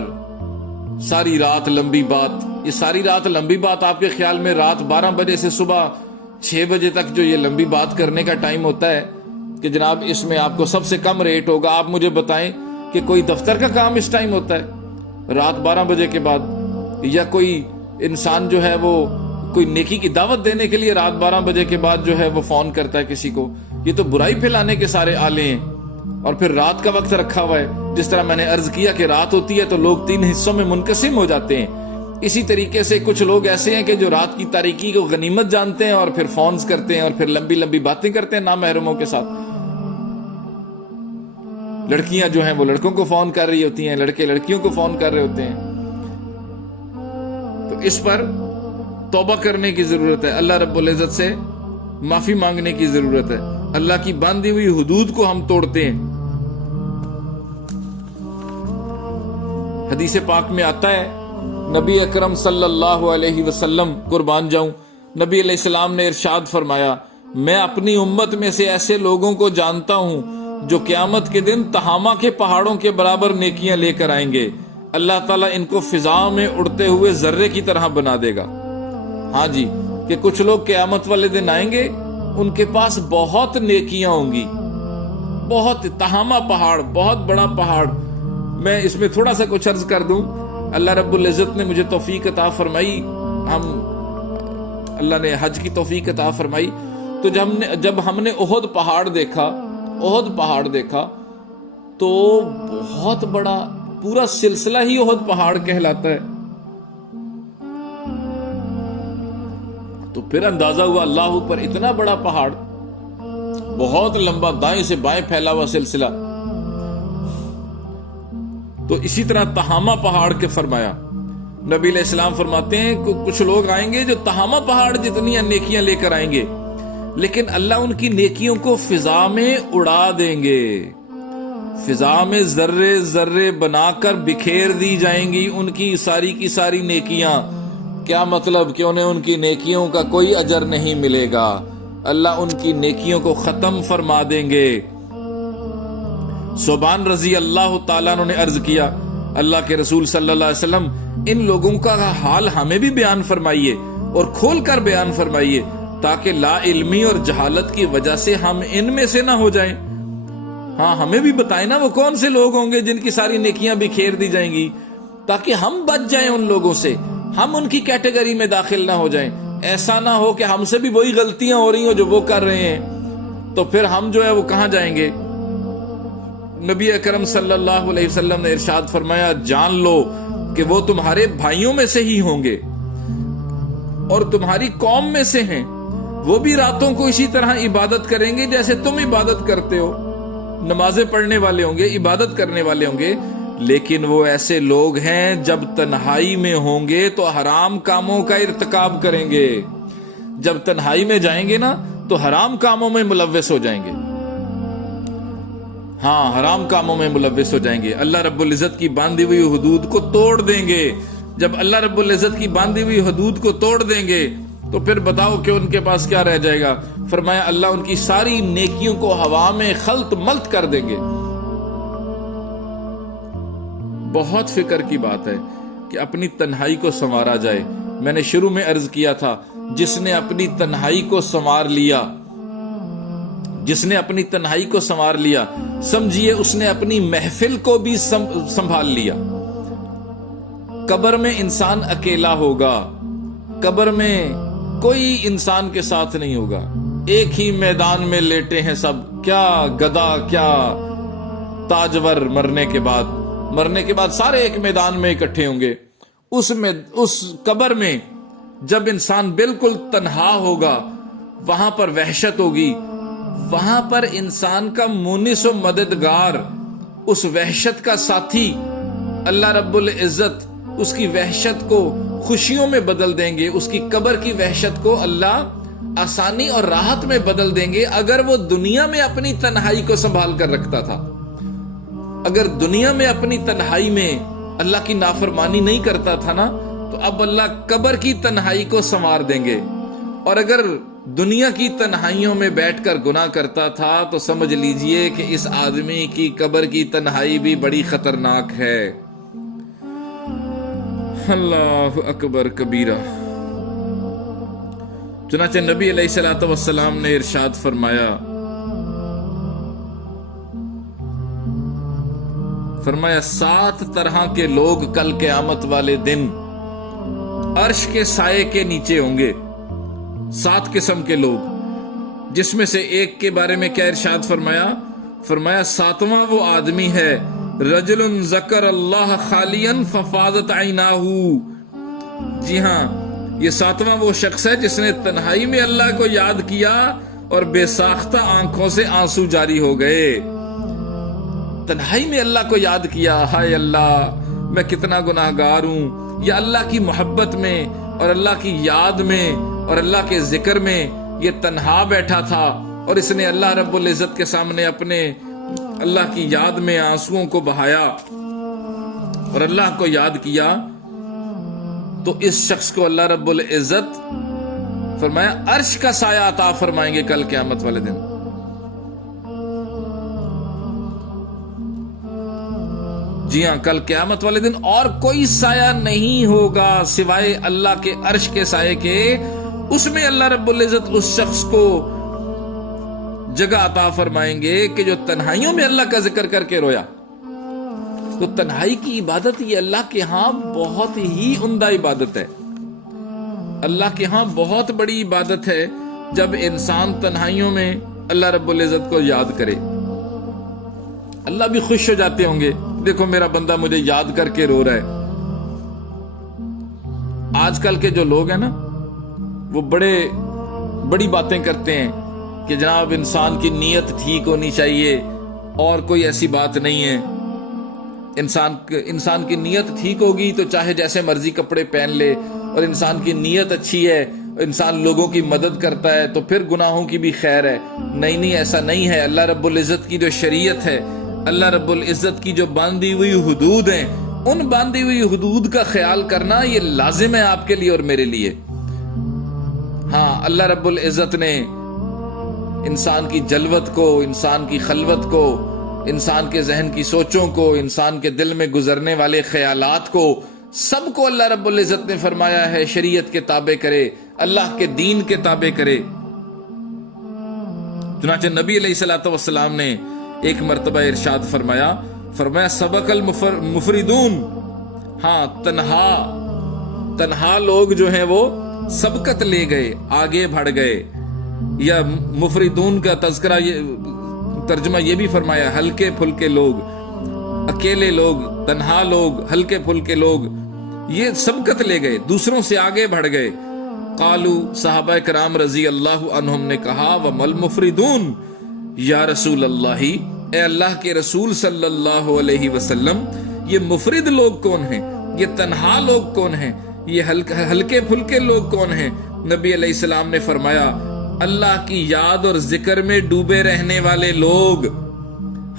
ساری رات لمبی بات. یہ ساری رات لمبی بات آپ کے خیال میں رات 12 بجے سے صبح 6 بجے تک جو یہ لمبی بات کرنے کا ٹائم ہوتا ہے کہ جناب اس میں آپ کو سب سے کم ریٹ ہوگا. آپ مجھے بتائیں کہ کوئی دفتر کا کام اس ٹائم ہوتا ہے رات 12 بجے کے بعد، یا کوئی انسان جو ہے وہ کوئی نیکی کی دعوت دینے کے لیے رات 12 بجے کے بعد جو ہے وہ فون کرتا ہے کسی کو. یہ تو برائی پھیلانے کے سارے آلے ہیں. اور پھر رات کا وقت رکھا ہوا ہے. جس طرح میں نے عرض کیا کہ رات ہوتی ہے تو لوگ 3 حصوں میں منقسم ہو جاتے ہیں. اسی طریقے سے کچھ لوگ ایسے ہیں کہ جو رات کی تاریکی کو غنیمت جانتے ہیں اور پھر فونز کرتے ہیں اور پھر لمبی لمبی باتیں کرتے ہیں نامحرموں کے ساتھ. لڑکیاں جو ہیں وہ لڑکوں کو فون کر رہی ہوتی ہیں، لڑکے لڑکیوں کو فون کر رہے ہوتے ہیں. تو اس پر توبہ کرنے کی ضرورت ہے، اللہ رب العزت سے معافی مانگنے کی ضرورت ہے. اللہ کی باندھی ہوئی حدود کو ہم توڑتے ہیں. حدیث پاک میں آتا ہے، نبی اکرم صلی اللہ علیہ وسلم قربان جاؤں، نبی علیہ السلام نے ارشاد فرمایا، میں اپنی امت میں سے ایسے لوگوں کو جانتا ہوں جو قیامت کے دن تہامہ کے پہاڑوں کے برابر نیکیاں لے کر آئیں گے. اللہ تعالیٰ ان کو فضا میں اڑتے ہوئے ذرے کی طرح بنا دے گا. ہاں جی، کہ کچھ لوگ قیامت والے دن آئیں گے، ان کے پاس بہت نیکیاں ہوں گی، بہت تہامہ پہاڑ، بہت بڑا پہاڑ. میں اس میں تھوڑا سا کچھ عرض کر دوں. اللہ رب العزت نے مجھے توفیق عطا فرمائی، اللہ نے حج کی توفیق عطا فرمائی. تو جب ہم نے احد پہاڑ دیکھا تو بہت بڑا پورا سلسلہ ہی احد پہاڑ کہلاتا ہے. تو پھر اندازہ ہوا اللہ پر اتنا بڑا پہاڑ، بہت لمبا، دائیں سے بائیں پھیلا ہوا سلسلہ. تو اسی طرح تہامہ پہاڑ کے فرمایا. نبی علیہ السلام فرماتے ہیں کچھ لوگ آئیں گے جو تہامہ پہاڑ جتنی نیکیاں لے کر آئیں گے، لیکن اللہ ان کی نیکیوں کو فضا میں اڑا دیں گے. فضا میں ذرے ذرے بنا کر بکھیر دی جائیں گی ان کی ساری کی ساری نیکیاں. کیا مطلب کہ انہیں ان کی نیکیوں کا کوئی اجر نہیں ملے گا. اللہ ان کی نیکیوں کو ختم فرما دیں گے. صوبان رضی اللہ تعالیٰ نے عرض کیا، اللہ کے رسول صلی اللہ علیہ وسلم ان لوگوں کا حال ہمیں بھی بیان فرمائیے اور کھول کر بیان فرمائیے تاکہ لا علمی اور جہالت کی وجہ سے ہم ان میں سے نہ ہو جائیں. ہاں، ہمیں بھی بتائیں نا وہ کون سے لوگ ہوں گے جن کی ساری نیکیاں بکھیر دی جائیں گی، تاکہ ہم بچ جائیں ان لوگوں سے، ہم ان کی کیٹیگری میں داخل نہ ہو جائیں. ایسا نہ ہو کہ ہم سے بھی وہی غلطیاں ہو رہی ہوں جو وہ کر رہے ہیں، تو پھر ہم جو ہے وہ کہاں جائیں گے. نبی اکرم صلی اللہ علیہ وسلم نے ارشاد فرمایا، جان لو کہ وہ تمہارے بھائیوں میں سے ہی ہوں گے اور تمہاری قوم میں سے ہیں. وہ بھی راتوں کو اسی طرح عبادت کریں گے جیسے تم عبادت کرتے ہو، نمازیں پڑھنے والے ہوں گے، عبادت کرنے والے ہوں گے. لیکن وہ ایسے لوگ ہیں جب تنہائی میں ہوں گے تو حرام کاموں کا ارتکاب کریں گے. جب تنہائی میں جائیں گے نا تو حرام کاموں میں ملوث ہو جائیں گے. ہاں، حرام کاموں میں ملوث ہو جائیں گے. اللہ رب العزت کی باندھی ہوئی حدود کو توڑ دیں گے. جب اللہ رب العزت کی باندھی ہوئی حدود کو توڑ دیں گے تو پھر بتاؤ کہ ان کے پاس کیا رہ جائے گا. فرمایا اللہ ان کی ساری نیکیوں کو ہوا میں خلط ملط کر دیں گے. بہت فکر کی بات ہے کہ اپنی تنہائی کو سنوارا جائے. میں نے شروع میں عرض کیا تھا، جس نے اپنی تنہائی کو سنوار لیا سمجھیے اس نے اپنی محفل کو بھی سنبھال لیا. قبر میں انسان اکیلا ہوگا، قبر میں کوئی انسان کے ساتھ نہیں ہوگا. ایک ہی میدان میں لیٹے ہیں سب، کیا گدا کیا تاجور. مرنے کے بعد سارے ایک میدان میں اکٹھے ہوں گے. اس قبر میں جب انسان بالکل تنہا ہوگا، وہاں پر وحشت ہوگی. وہاں پر انسان کا مونس و مددگار، اس وحشت کا ساتھی، اللہ رب العزت اس کی وحشت کو خوشیوں میں بدل دیں گے. اس کی قبر کی وحشت کو اللہ آسانی اور راحت میں بدل دیں گے. اگر وہ دنیا میں اپنی تنہائی کو سنبھال کر رکھتا تھا، اگر دنیا میں اپنی تنہائی میں اللہ کی نافرمانی نہیں کرتا تھا نا، تو اب اللہ قبر کی تنہائی کو سنوار دیں گے. اور اگر دنیا کی تنہائیوں میں بیٹھ کر گناہ کرتا تھا تو سمجھ لیجئے کہ اس آدمی کی قبر کی تنہائی بھی بڑی خطرناک ہے. اللہ اکبر کبیرہ. چنانچہ نبی علیہ الصلوۃ والسلام نے ارشاد فرمایا، فرمایا 7 طرح کے لوگ کل قیامت والے دن عرش کے سائے کے نیچے ہوں گے. 7 قسم کے لوگ، جس میں سے ایک کے بارے میں کیا ارشاد فرمایا؟ فرمایا 7واں وہ آدمی ہے رجل ذکر اللہ خالیا ففاضت عیناہ، جی ہاں، یہ ساتواں وہ شخص ہے جس نے تنہائی میں اللہ کو یاد کیا اور بے ساختہ آنکھوں سے آنسو جاری ہو گئے۔ تنہائی میں اللہ کو یاد کیا، ہائے اللہ میں کتنا گناہگار ہوں، یا اللہ کی محبت میں اور اللہ کی یاد میں اور اللہ کے ذکر میں یہ تنہا بیٹھا تھا، اور اس نے اللہ رب العزت کے سامنے اپنے اللہ کی یاد میں آنسوؤں کو بہایا اور اللہ کو یاد کیا، تو اس شخص کو اللہ رب العزت فرمایا عرش کا سایہ عطا فرمائیں گے کل قیامت والے دن۔ جی ہاں، کل قیامت والے دن اور کوئی سایہ نہیں ہوگا سوائے اللہ کے عرش کے سائے کے۔ اس میں اللہ رب العزت اس شخص کو جگہ عطا فرمائیں گے کہ جو تنہائیوں میں اللہ کا ذکر کر کے رویا۔ تو تنہائی کی عبادت یہ اللہ کے ہاں بہت ہی عمدہ عبادت ہے، اللہ کے ہاں بہت بڑی عبادت ہے جب انسان تنہائیوں میں اللہ رب العزت کو یاد کرے۔ اللہ بھی خوش ہو جاتے ہوں گے، دیکھو میرا بندہ مجھے یاد کر کے رو رہا ہے۔ آج کل کے جو لوگ ہیں نا، وہ بڑی باتیں کرتے ہیں کہ جناب انسان کی نیت ٹھیک ہونی چاہیے، اور کوئی ایسی بات نہیں ہے۔ انسان کی نیت ٹھیک ہوگی تو چاہے جیسے مرضی کپڑے پہن لے، اور انسان کی نیت اچھی ہے، انسان لوگوں کی مدد کرتا ہے تو پھر گناہوں کی بھی خیر ہے۔ نہیں، ایسا نہیں ہے۔ اللہ رب العزت کی جو شریعت ہے، اللہ رب العزت کی جو باندھی ہوئی حدود ہیں، ان باندھی ہوئی حدود کا خیال کرنا یہ لازم ہے آپ کے لیے اور میرے لیے۔ ہاں، اللہ رب العزت نے انسان کی جلوت کو، انسان کی خلوت کو، انسان کے ذہن کی سوچوں کو، انسان کے دل میں گزرنے والے خیالات کو، سب کو اللہ رب العزت نے فرمایا ہے شریعت کے تابع کرے، اللہ کے دین کے تابع کرے۔ چنانچہ نبی علیہ الصلوۃ والسلام نے ایک مرتبہ ارشاد فرمایا سبق المفردون، ہاں تنہا لوگ جو ہیں وہ سبقت لے گئے، آگے بڑھ گئے۔ یا مفردون کا تذکرہ، ترجمہ یہ بھی فرمایا ہلکے پھلکے لوگ، اکیلے لوگ، تنہا لوگ، ہلکے پھلکے لوگ، یہ سبقت لے گئے، دوسروں سے آگے بڑھ گئے۔ قالو، صحابہ کرام رضی اللہ عنہم نے کہا ومل مفردون، یا رسول اللہ، اے اللہ کے رسول صلی اللہ علیہ وسلم، یہ مفرد لوگ کون ہیں؟ یہ تنہا لوگ کون ہیں؟ یہ ہلکے پھلکے لوگ کون ہیں؟ نبی علیہ السلام نے فرمایا اللہ کی یاد اور ذکر میں ڈوبے رہنے والے لوگ۔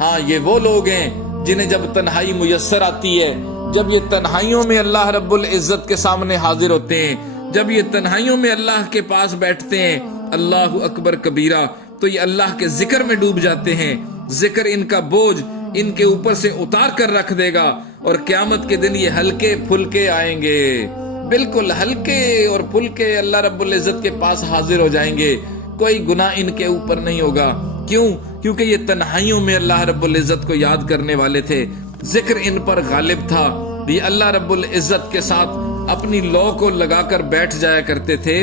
ہاں، یہ وہ لوگ ہیں جنہیں جب تنہائی میسر آتی ہے، جب یہ تنہائیوں میں اللہ رب العزت کے سامنے حاضر ہوتے ہیں، جب یہ تنہائیوں میں اللہ کے پاس بیٹھتے ہیں، اللہ اکبر کبیرہ، تو یہ اللہ کے ذکر میں ڈوب جاتے ہیں۔ ذکر ان کا بوجھ ان کے اوپر سے اتار کر رکھ دے گا، اور قیامت کے دن یہ ہلکے پھلکے آئیں گے، بالکل ہلکے اور پھلکے اللہ رب العزت کے پاس حاضر ہو جائیں گے۔ کوئی گناہ ان کے اوپر نہیں ہوگا۔ کیوں؟ کیونکہ یہ تنہائیوں میں اللہ رب العزت کو یاد کرنے والے تھے، ذکر ان پر غالب تھا، یہ اللہ رب العزت کے ساتھ اپنی لو کو لگا کر بیٹھ جایا کرتے تھے۔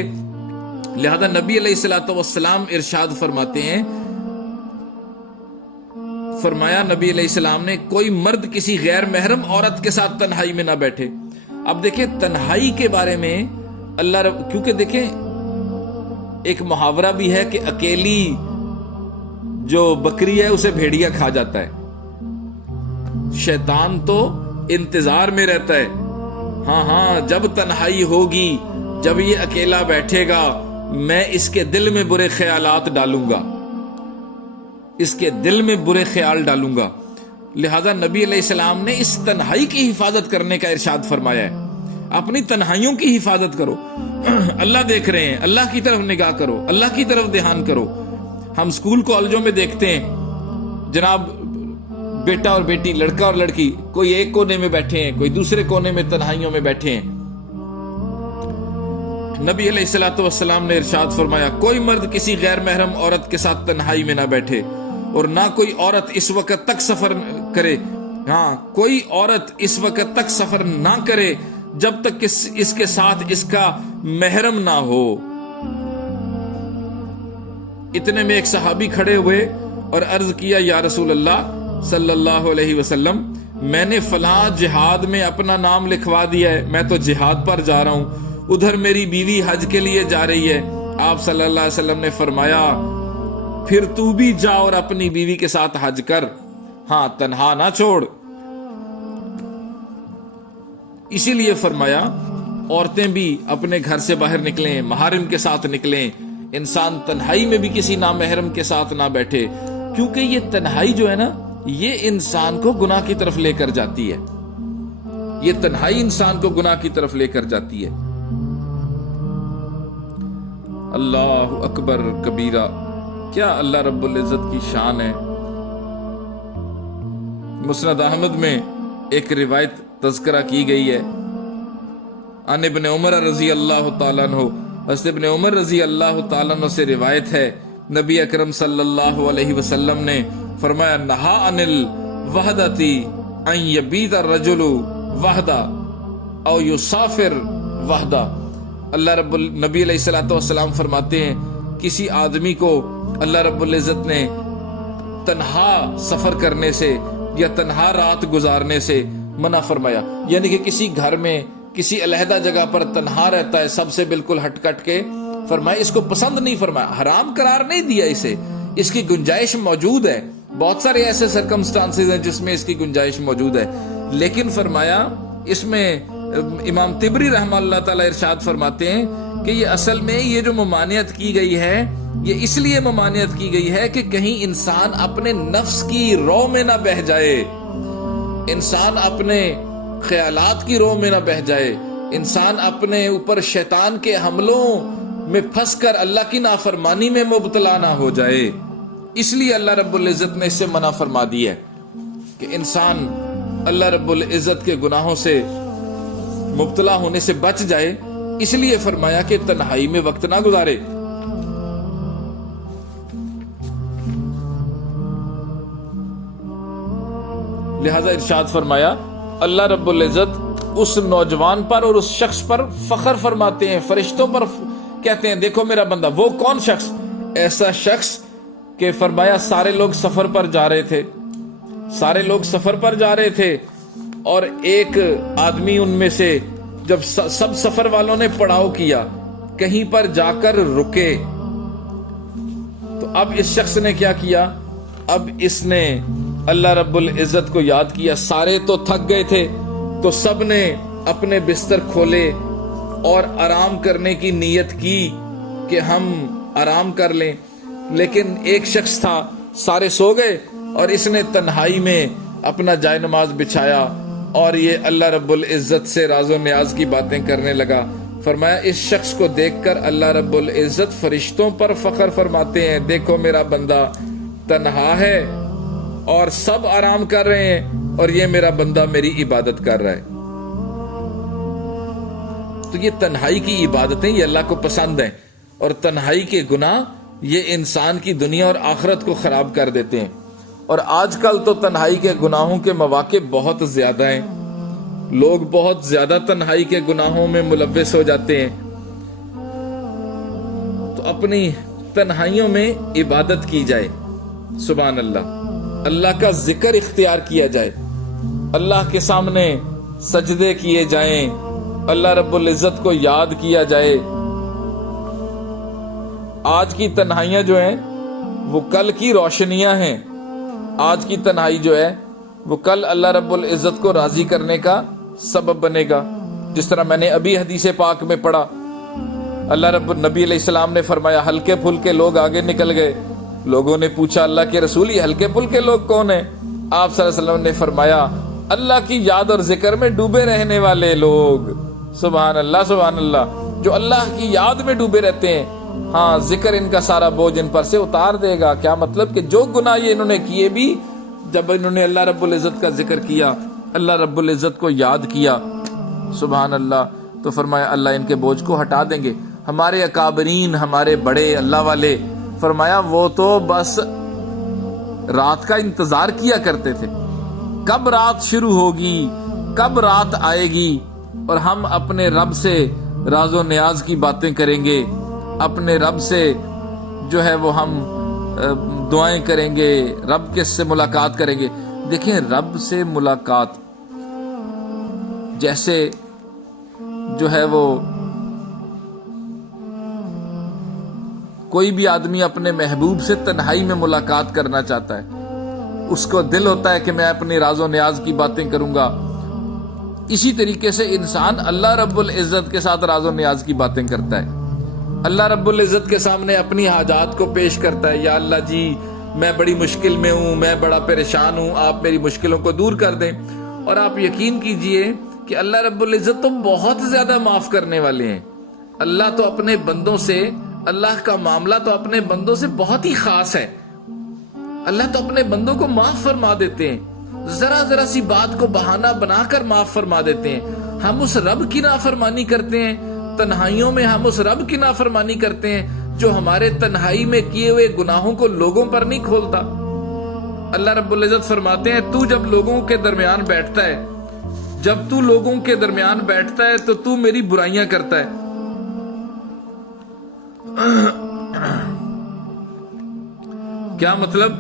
لہذا نبی علیہ الصلوۃ والسلام ارشاد فرماتے ہیں، فرمایا نبی علیہ السلام نے کوئی مرد کسی غیر محرم عورت کے ساتھ تنہائی میں نہ بیٹھے۔ اب دیکھیں تنہائی کے بارے میں کیونکہ دیکھیں ایک محاورہ بھی ہے کہ اکیلی جو بکری ہے اسے بھیڑیا کھا جاتا ہے۔ شیطان تو انتظار میں رہتا ہے، ہاں جب تنہائی ہوگی، جب یہ اکیلا بیٹھے گا، میں اس کے دل میں برے خیالات ڈالوں گا، اس کے دل میں برے خیال ڈالوں گا۔ لہذا نبی علیہ السلام نے اس تنہائی کی حفاظت کرنے کا ارشاد فرمایا ہے۔ اپنی تنہائیوں کی حفاظت کرو، اللہ دیکھ رہے ہیں، اللہ کی طرف نگاہ کرو، اللہ کی طرف دھیان کرو۔ ہم اسکول کالجوں میں دیکھتے ہیں جناب بیٹا اور بیٹی، لڑکا اور لڑکی، کوئی ایک کونے میں بیٹھے ہیں، کوئی دوسرے کونے میں تنہائیوں میں بیٹھے ہیں۔ نبی علیہ الصلوۃ والسلام نے ارشاد فرمایا کوئی مرد کسی غیر محرم عورت کے ساتھ تنہائی میں نہ بیٹھے، اور نہ کوئی عورت اس وقت تک سفر کرے، کوئی عورت اس وقت تک سفر نہ کرے جب تک اس کے ساتھ اس کا محرم نہ ہو۔ اتنے میں ایک صحابی کھڑے ہوئے اور عرض کیا یا رسول اللہ صلی اللہ علیہ وسلم، میں نے فلاں جہاد میں اپنا نام لکھوا دیا ہے، میں تو جہاد پر جا رہا ہوں۔ ادھر میری بیوی حج کے لیے جا رہی ہے. آپ صلی اللہ علیہ وسلم نے فرمایا پھر تو بھی جا اور اپنی بیوی کے ساتھ حج کر, ہاں تنہا نہ چھوڑ. اسی لیے فرمایا عورتیں بھی اپنے گھر سے باہر نکلیں, محارم کے ساتھ نکلیں. انسان تنہائی میں بھی کسی نامحرم کے ساتھ نہ بیٹھے, کیونکہ یہ تنہائی جو ہے نا, یہ انسان کو گناہ کی طرف لے کر جاتی ہے. یہ تنہائی انسان کو گناہ کی طرف لے کر جاتی ہے. اللہ اکبر کبیرہ, کیا اللہ رب العزت کی شان ہے. مسند احمد میں ایک روایت تذکرہ کی گئی ہے. عن ابن عمر رضی اللہ تعالیٰ عنہ, حضرت ابن عمر رضی اللہ تعالیٰ عنہ سے روایت ہے, نبی اکرم صلی اللہ علیہ وسلم نے فرمایا نہا عن الوحدتی ان یبیت الرجل وحدہ او یسافر وحدہ. اللہ رب نبی علیہ الصلوۃ والسلام فرماتے ہیں کسی آدمی کو اللہ رب العزت نے تنہا سفر کرنے سے یا تنہا رات گزارنے سے منع فرمایا. یعنی کہ کسی گھر میں کسی علیحدہ جگہ پر تنہا رہتا ہے, سب سے بالکل ہٹ کٹ کے, فرمایا اس کو پسند نہیں فرمایا, حرام قرار نہیں دیا اسے, اس کی گنجائش موجود ہے. بہت سارے ایسے سرکمسٹانسز ہیں جس میں اس کی گنجائش موجود ہے, لیکن فرمایا اس میں امام طبری رحمہ اللہ تعالی ارشاد فرماتے ہیں کہ یہ اصل میں یہ جو ممانعت کی گئی ہے, یہ اس لیے ممانعت کی گئی ہے کہ کہیں انسان اپنے نفس کی رو میں نہ بہہ جائے, انسان اپنے خیالات کی رو میں نہ بہہ جائے, انسان اپنے اوپر شیطان کے حملوں میں پھنس کر اللہ کی نافرمانی میں مبتلا نہ ہو جائے. اس لیے اللہ رب العزت نے اس سے منع فرما دی ہے کہ انسان اللہ رب العزت کے گناہوں سے مبتلا ہونے سے بچ جائے. اس لیے فرمایا کہ تنہائی میں وقت نہ گزارے. لہذا ارشاد فرمایا اللہ رب العزت اس نوجوان پر اور اس شخص پر فخر فرماتے ہیں, فرشتوں پر کہتے ہیں دیکھو میرا بندہ. وہ کون شخص؟ ایسا شخص کہ فرمایا سارے لوگ سفر پر جا رہے تھے, سارے لوگ سفر پر جا رہے تھے, اور ایک آدمی ان میں سے جب سب سفر والوں نے پڑاؤ کیا, کہیں پر جا کر رکے, تو اب اس شخص نے کیا کیا, اب اس نے اللہ رب العزت کو یاد کیا. سارے تو تھک گئے تھے تو سب نے اپنے بستر کھولے اور آرام کرنے کی نیت کی کہ ہم آرام کر لیں, لیکن ایک شخص تھا, سارے سو گئے اور اس نے تنہائی میں اپنا جائے نماز بچھایا اور یہ اللہ رب العزت سے راز و نیاز کی باتیں کرنے لگا. فرمایا اس شخص کو دیکھ کر اللہ رب العزت فرشتوں پر فخر فرماتے ہیں دیکھو میرا بندہ تنہا ہے اور سب آرام کر رہے ہیں اور یہ میرا بندہ میری عبادت کر رہا ہے. تو یہ تنہائی کی عبادتیں یہ اللہ کو پسند ہیں, اور تنہائی کے گناہ یہ انسان کی دنیا اور آخرت کو خراب کر دیتے ہیں. اور آج کل تو تنہائی کے گناہوں کے مواقع بہت زیادہ ہیں, لوگ بہت زیادہ تنہائی کے گناہوں میں ملوث ہو جاتے ہیں. تو اپنی تنہائیوں میں عبادت کی جائے, سبحان اللہ, اللہ کا ذکر اختیار کیا جائے, اللہ کے سامنے سجدے کیے جائیں, اللہ رب العزت کو یاد کیا جائے. آج کی تنہائیاں جو ہیں وہ کل کی روشنیاں ہیں. آج کی تنہائی جو ہے وہ کل اللہ رب العزت کو راضی کرنے کا سبب بنے گا. جس طرح میں نے ابھی حدیث پاک میں پڑھا, اللہ رب نبی علیہ السلام نے فرمایا ہلکے پھلکے لوگ آگے نکل گئے. لوگوں نے پوچھا اللہ کے رسول یہ ہلکے پھلکے لوگ کون ہیں؟ آپ صلی اللہ علیہ وسلم نے فرمایا اللہ کی یاد اور ذکر میں ڈوبے رہنے والے لوگ. سبحان اللہ سبحان اللہ, جو اللہ کی یاد میں ڈوبے رہتے ہیں, ہاں ذکر ان کا سارا بوجھ ان پر سے اتار دے گا. کیا مطلب کہ جو گناہ یہ انہوں نے کیے بھی, جب انہوں نے اللہ رب العزت کا ذکر کیا, اللہ رب العزت کو یاد کیا, سبحان اللہ, تو فرمایا اللہ ان کے بوجھ کو ہٹا دیں گے. ہمارے اکابرین, ہمارے بڑے اللہ والے, فرمایا وہ تو بس رات کا انتظار کیا کرتے تھے, کب رات شروع ہوگی, کب رات آئے گی اور ہم اپنے رب سے راز و نیاز کی باتیں کریں گے, اپنے رب سے جو ہے وہ ہم دعائیں کریں گے, رب کے سے ملاقات کریں گے. دیکھیں رب سے ملاقات جیسے جو ہے وہ کوئی بھی آدمی اپنے محبوب سے تنہائی میں ملاقات کرنا چاہتا ہے، اس کو دل ہوتا ہے کہ میں اپنی راز و نیاز کی باتیں کروں گا، اسی طریقے سے انسان اللہ رب العزت کے ساتھ راز و نیاز کی باتیں کرتا ہے، اللہ رب العزت کے سامنے اپنی حاجات کو پیش کرتا ہے، یا اللہ جی میں بڑی مشکل میں ہوں، میں بڑا پریشان ہوں، آپ میری مشکلوں کو دور کر دیں۔ اور آپ یقین کیجئے کہ اللہ رب العزت تو بہت زیادہ معاف کرنے والے ہیں۔ اللہ تو اپنے بندوں سے، اللہ کا معاملہ تو اپنے بندوں سے بہت ہی خاص ہے۔ اللہ تو اپنے بندوں کو معاف فرما دیتے ہیں، ذرا ذرا سی بات کو بہانہ بنا کر معاف فرما دیتے ہیں۔ ہم اس رب کی نافرمانی کرتے ہیں، تنہائیوں میں ہم اس رب کی نافرمانی کرتے ہیں جو ہمارے تنہائی میں کیے ہوئے گناہوں کو لوگوں پر نہیں کھولتا۔ اللہ رب العزت فرماتے ہیں تو جب لوگوں کے درمیان بیٹھتا ہے، جب تو لوگوں کے درمیان بیٹھتا ہے تو میری برائیاں کرتا ہے۔ کیا مطلب؟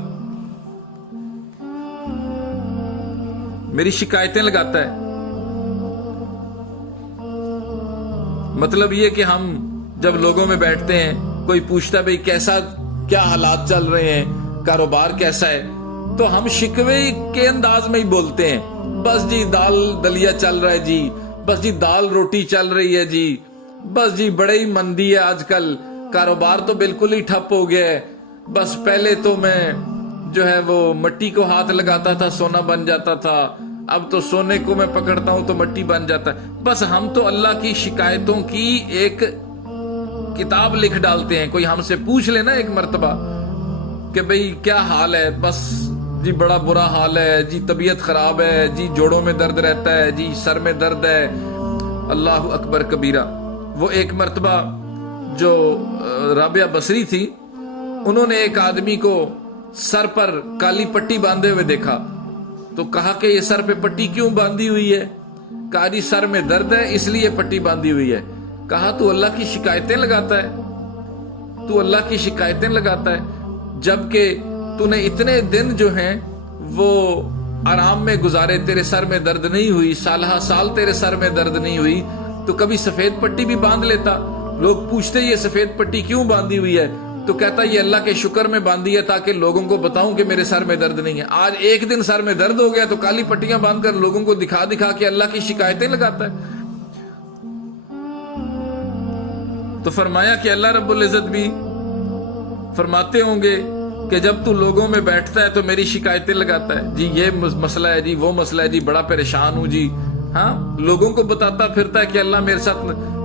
میری شکایتیں لگاتا ہے۔ مطلب یہ کہ ہم جب لوگوں میں بیٹھتے ہیں، کوئی پوچھتا ہے بھئی کیسا، کیا حالات چل رہے ہیں، کاروبار کیسا ہے، تو ہم شکوے کے انداز میں ہی بولتے ہیں، بس جی دال دلیا چل رہا ہے جی، بس جی دال روٹی چل رہی ہے جی، بس جی بڑے ہی مندی ہے آج کل، کاروبار تو بالکل ہی ٹھپ ہو گیا ہے، بس پہلے تو میں جو ہے وہ مٹی کو ہاتھ لگاتا تھا سونا بن جاتا تھا، اب تو سونے کو میں پکڑتا ہوں تو مٹی بن جاتا ہے۔ بس ہم تو اللہ کی شکایتوں کی ایک کتاب لکھ ڈالتے ہیں۔ کوئی ہم سے پوچھ لینا ایک مرتبہ کہ بھئی کیا حال ہے، بس جی بڑا برا حال ہے جی، طبیعت خراب ہے جی، جوڑوں میں درد رہتا ہے جی، سر میں درد ہے، اللہ اکبر کبیرہ۔ وہ ایک مرتبہ جو رابعہ بصری تھی، انہوں نے ایک آدمی کو سر پر کالی پٹی باندھے ہوئے دیکھا تو کہا کہ یہ سر پہ پٹی کیوں باندھی ہوئی ہے؟ کہا جی سر میں درد ہے اس لیے پٹی باندھی ہوئی ہے۔ کہا تو اللہ کی شکایتیں لگاتا ہے، تو اللہ کی شکایتیں لگاتا ہے، جبکہ تو نے اتنے دن جو ہیں وہ آرام میں گزارے، تیرے سر میں درد نہیں ہوئی، سالہ سال تیرے سر میں درد نہیں ہوئی، تو کبھی سفید پٹی بھی باندھ لیتا۔ لوگ پوچھتے یہ سفید پٹی کیوں باندھی ہوئی ہے، تو کہتا یہ اللہ کے شکر میں باندھی ہے تاکہ لوگوں کو بتاؤں کہ میرے سر میں درد نہیں ہے۔ آج ایک دن سر میں درد ہو گیا تو کالی پٹیاں باندھ کر لوگوں کو دکھا دکھا کے اللہ کی شکایتیں لگاتا ہے۔ تو فرمایا کہ اللہ رب العزت بھی فرماتے ہوں گے کہ جب تو لوگوں میں بیٹھتا ہے تو میری شکایتیں لگاتا ہے، جی یہ مسئلہ ہے جی، وہ مسئلہ ہے جی، بڑا پریشان ہوں جی، ہاں لوگوں کو بتاتا پھرتا ہے کہ اللہ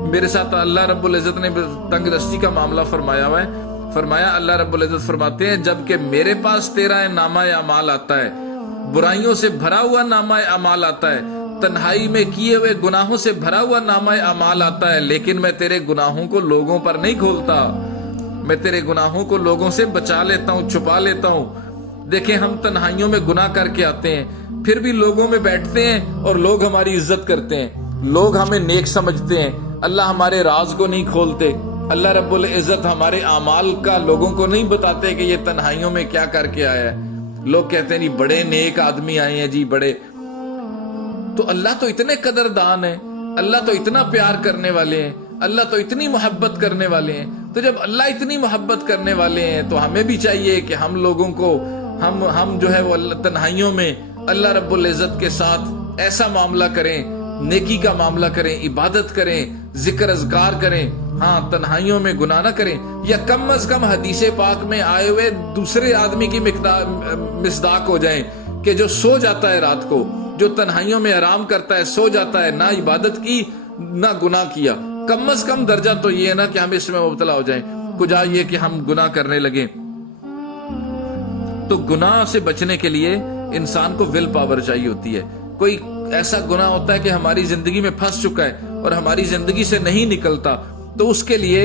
میرے ساتھ اللہ رب العزت نے تنگ دستی کا معاملہ فرمایا ہوا ہے۔ فرمایا اللہ رب العزت فرماتے ہیں جبکہ میرے پاس تیرا نامہ اعمال آتا ہے، برائیوں سے بھرا ہوا نامہ اعمال آتا ہے، تنہائی میں کیے ہوئے گناہوں سے بھرا ہوا نامہ اعمال آتا ہے، لیکن میں تیرے گناہوں کو لوگوں پر نہیں کھولتا، میں تیرے گناہوں کو لوگوں سے بچا لیتا ہوں، چھپا لیتا ہوں۔ دیکھیں ہم تنہائیوں میں گناہ کر کے آتے ہیں، پھر بھی لوگوں میں بیٹھتے ہیں اور لوگ ہماری عزت کرتے ہیں، لوگ ہمیں نیک سمجھتے ہیں، اللہ ہمارے راز کو نہیں کھولتے، اللہ رب العزت ہمارے اعمال کا لوگوں کو نہیں بتاتے کہ یہ تنہائیوں میں کیا کر کے آیا ہے۔ لوگ کہتے ہیں جی بڑے نیک آدمی آئے ہیں جی، بڑے، تو اللہ تو اتنے قدردان ہیں، اللہ تو اتنا پیار کرنے والے ہیں، اللہ تو اتنی محبت کرنے والے ہیں۔ تو جب اللہ اتنی محبت کرنے والے ہیں تو ہمیں بھی چاہیے کہ ہم لوگوں کو ہم جو ہے وہ تنہائیوں میں اللہ رب العزت کے ساتھ ایسا معاملہ کریں، نیکی کا معاملہ کریں، عبادت کریں، ذکر اذکار کریں، ہاں تنہائیوں میں گناہ نہ کریں، یا کم از کم حدیث پاک میں آئے ہوئے دوسرے آدمی کی مصداق ہو جائیں کہ جو سو جاتا ہے رات کو، جو تنہائیوں میں آرام کرتا ہے، سو جاتا ہے، نہ عبادت کی نہ گناہ کیا، کم از کم درجہ تو یہ ہے نا کہ ہم اس میں مبتلا ہو جائیں، کجا یہ کہ ہم گناہ کرنے لگیں۔ تو گناہ سے بچنے کے لیے انسان کو ول پاور چاہیے ہوتی ہے۔ کوئی ایسا گناہ ہوتا ہے کہ ہماری زندگی میں پھنس چکا ہے اور ہماری زندگی سے نہیں نکلتا، تو اس کے لیے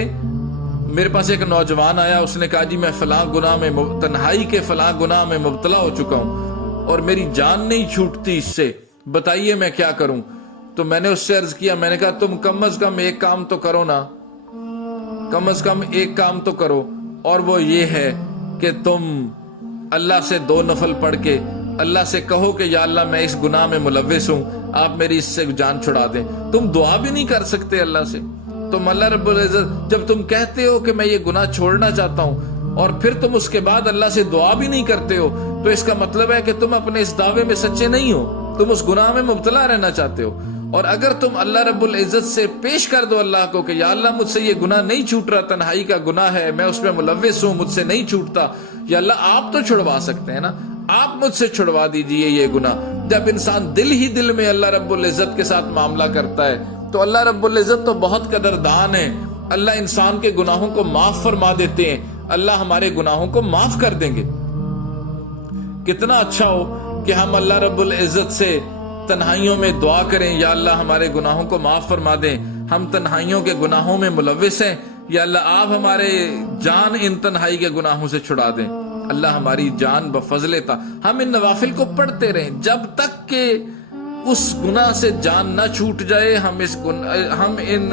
میرے پاس ایک نوجوان آیا، اس نے کہا جی میں فلاں گناہ میں، تنہائی کے فلاں گناہ میں مبتلا ہو چکا ہوں اور میری جان نہیں چھوٹتی اس سے، بتائیے میں کیا کروں؟ تو میں نے اس سے عرض کیا، میں نے کہا تم کم از کم ایک کام تو کرو نا، کم از کم ایک کام تو کرو، اور وہ یہ ہے کہ تم اللہ سے 2 نفل پڑھ کے اللہ سے کہو کہ یا اللہ میں اس گناہ میں ملوث ہوں، آپ میری اس سے جان چھڑا دیں۔ تم دعا بھی نہیں کر سکتے اللہ سے، تم اللہ رب العزت جب تم کہتے ہو کہ میں یہ گناہ چھوڑنا چاہتا ہوں اور پھر تم اس کے بعد اللہ سے دعا بھی نہیں کرتے ہو تو اس کا مطلب ہے کہ تم اپنے اس دعوے میں سچے نہیں ہو، تم اس گناہ میں مبتلا رہنا چاہتے ہو۔ اور اگر تم اللہ رب العزت سے پیش کر دو اللہ کو کہ یا اللہ مجھ سے یہ گناہ نہیں چھوٹ رہا، تنہائی کا گناہ ہے، میں اس میں ملوث ہوں، مجھ سے نہیں چھوٹتا، یا اللہ آپ تو چھڑوا سکتے ہیں نا، آپ مجھ سے چھڑوا دیجئے یہ گناہ۔ جب انسان دل ہی دل میں اللہ رب العزت کے ساتھ معاملہ کرتا ہے تو اللہ رب العزت تو بہت قدردان ہے، اللہ انسان کے گناہوں کو معاف فرما دیتے ہیں، اللہ ہمارے گناہوں کو معاف کر دیں گے۔ کتنا اچھا ہو کہ ہم اللہ رب العزت سے تنہائیوں میں دعا کریں، یا اللہ ہمارے گناہوں کو معاف فرما دیں، ہم تنہائیوں کے گناہوں میں ملوث ہیں، یا اللہ آپ ہمارے جان ان تنہائی کے گناہوں سے چھڑا دیں، اللہ ہماری جان بفضل تا ہم ان نوافل کو پڑھتے رہیں جب تک کہ اس گناہ سے جان نہ چھوٹ جائے، ہم ان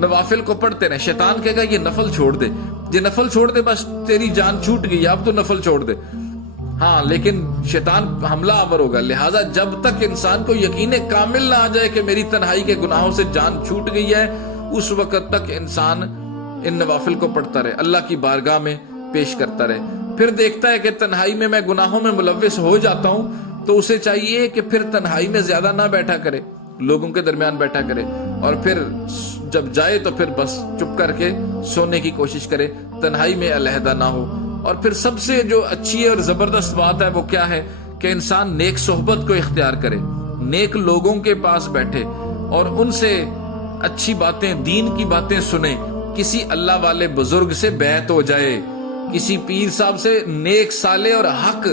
نوافل کو پڑھتے رہیں۔ شیطان کہے گا یہ نفل چھوڑ دے، یہ نفل چھوڑ دے، بس تیری جان چھوٹ گئی، اب تو نفل چھوڑ دے۔ ہاں لیکن شیطان حملہ آور ہوگا، لہٰذا جب تک انسان کو یقین کامل نہ آ جائے کہ میری تنہائی کے گناہوں سے جان چھوٹ گئی ہے، اس وقت تک انسان ان نوافل کو پڑھتا رہے، اللہ کی بارگاہ میں پیش کرتا رہے۔ پھر دیکھتا ہے کہ تنہائی میں گناہوں میں ملوث ہو جاتا ہوں تو اسے چاہیے کہ پھر تنہائی میں زیادہ نہ بیٹھا کرے، لوگوں کے درمیان بیٹھا کرے، اور پھر جب جائے تو پھر بس چپ کر کے سونے کی کوشش کرے، تنہائی میں علیحدہ نہ ہو۔ اور پھر سب سے جو اچھی اور زبردست بات ہے وہ کیا ہے کہ انسان نیک صحبت کو اختیار کرے، نیک لوگوں کے پاس بیٹھے اور ان سے اچھی باتیں، دین کی باتیں سنے، کسی اللہ والے بزرگ سے بیعت ہو جائے، کسی پیر صاحب سے، نیک صالح اور حق،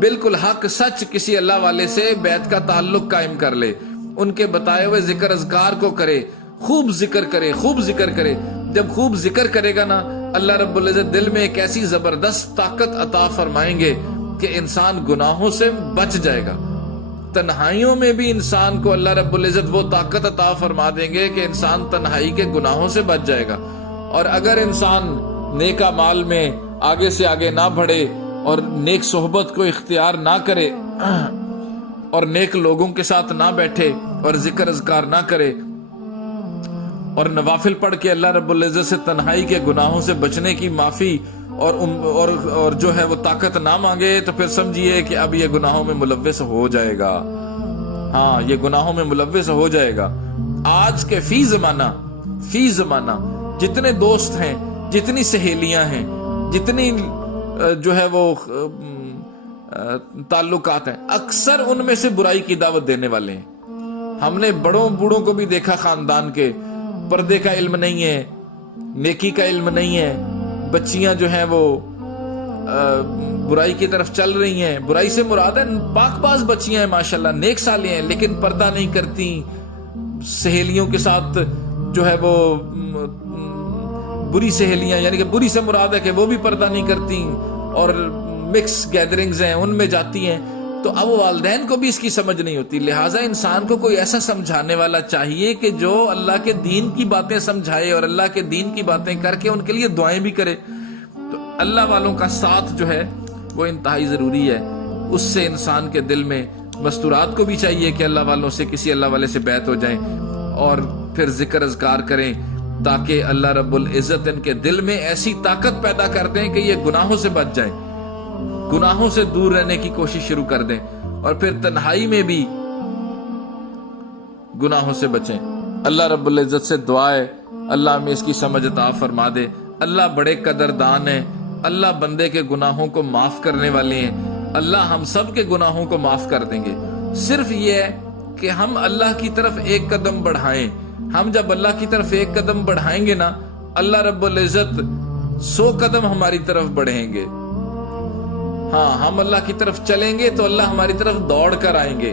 بالکل حق سچ کسی اللہ والے سے بیعت کا تعلق قائم کر لے، ان کے بتائے ہوئے ذکر اذکار کو کرے، خوب ذکر کرے، خوب ذکر کرے۔ جب خوب ذکر کرے گا نا، اللہ رب العزت دل میں ایک ایسی زبردست طاقت عطا فرمائیں گے کہ انسان گناہوں سے بچ جائے گا۔ تنہائیوں میں بھی انسان کو اللہ رب العزت وہ طاقت عطا فرما دیں گے کہ انسان تنہائی کے گناہوں سے بچ جائے گا۔ اور اگر انسان نیک اعمال میں آگے سے آگے نہ بڑھے اور نیک صحبت کو اختیار نہ کرے اور نیک لوگوں کے ساتھ نہ بیٹھے اور ذکر اذکار نہ کرے اور نوافل پڑھ کے اللہ رب العزت سے تنہائی کے گناہوں سے بچنے کی معافی اور جو ہے وہ طاقت نہ مانگے، تو پھر سمجھیے کہ اب یہ گناہوں میں ملوث ہو جائے گا۔ ہاں یہ گناہوں میں ملوث ہو جائے گا۔ آج کے فی زمانہ جتنے دوست ہیں، جتنی سہیلیاں ہیں، جتنی جو ہے وہ تعلقات ہیں، اکثر ان میں سے برائی کی دعوت دینے والے ہیں۔ ہم نے بڑوں بوڑھوں کو بھی دیکھا، خاندان کے پردے کا علم نہیں ہے، نیکی کا علم نہیں ہے، بچیاں جو ہیں وہ برائی کی طرف چل رہی ہیں۔ برائی سے مراد ہے پاک باز بچیاں ہیں، ماشاءاللہ نیک صالح ہیں، لیکن پردہ نہیں کرتی، سہیلیوں کے ساتھ جو ہے وہ بری سہیلیاں، یعنی کہ بری سے مراد ہے کہ وہ بھی پردہ نہیں کرتی اور مکس گیدرنگز ہیں ان میں جاتی ہیں۔ تو اب والدین کو بھی اس کی سمجھ نہیں ہوتی، لہٰذا انسان کو کوئی ایسا سمجھانے والا چاہیے کہ جو اللہ کے دین کی باتیں سمجھائے اور اللہ کے دین کی باتیں کر کے ان کے لیے دعائیں بھی کرے۔ تو اللہ والوں کا ساتھ جو ہے وہ انتہائی ضروری ہے، اس سے انسان کے دل میں مستورات کو بھی چاہیے کہ اللہ والوں سے، کسی اللہ والے سے بیعت ہو جائیں اور پھر ذکر اذکار کریں، تاکہ اللہ رب العزت ان کے دل میں ایسی طاقت پیدا کر دیں کہ یہ گناہوں سے بچ جائیں، گناہوں سے دور رہنے کی کوشش شروع کر دیں، اور پھر تنہائی میں بھی گناہوں سے بچیں۔ اللہ رب العزت سے دعا ہے اللہ ہمیں اس کی سمجھ عطا فرما دے۔ اللہ بڑے قدردان ہیں، اللہ بندے کے گناہوں کو معاف کرنے والے ہیں، اللہ ہم سب کے گناہوں کو معاف کر دیں گے۔ صرف یہ ہے کہ ہم اللہ کی طرف ایک قدم بڑھائیں۔ ہم جب اللہ کی طرف ایک قدم بڑھائیں گے نا، اللہ رب العزت 100 قدم ہماری طرف بڑھیں گے۔ ہاں ہم اللہ کی طرف چلیں گے تو اللہ ہماری طرف دوڑ کر آئیں گے۔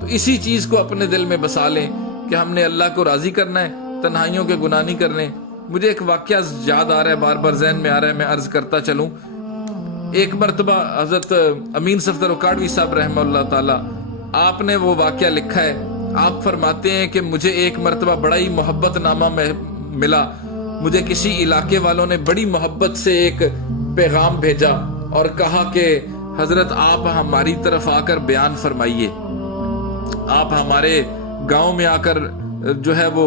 تو اسی چیز کو اپنے دل میں بسا لیں کہ ہم نے اللہ کو راضی کرنا ہے، تنہائیوں کے گناہ نہیں کرنے۔ مجھے ایک واقعہ یاد آ رہا ہے، بار بار ذہن میں آ رہا ہے، میں عرض کرتا چلوں۔ ایک مرتبہ حضرت امین صفدر اکاڑوی صاحب رحمہ اللہ تعالی، آپ نے وہ واقعہ لکھا ہے۔ آپ فرماتے ہیں کہ مجھے ایک مرتبہ بڑا ہی محبت نامہ ملا، مجھے کسی علاقے والوں نے بڑی محبت سے ایک پیغام بھیجا اور کہا کہ حضرت آپ ہماری طرف آ کر بیان فرمائیے، آپ ہمارے گاؤں میں آ کر جو ہے وہ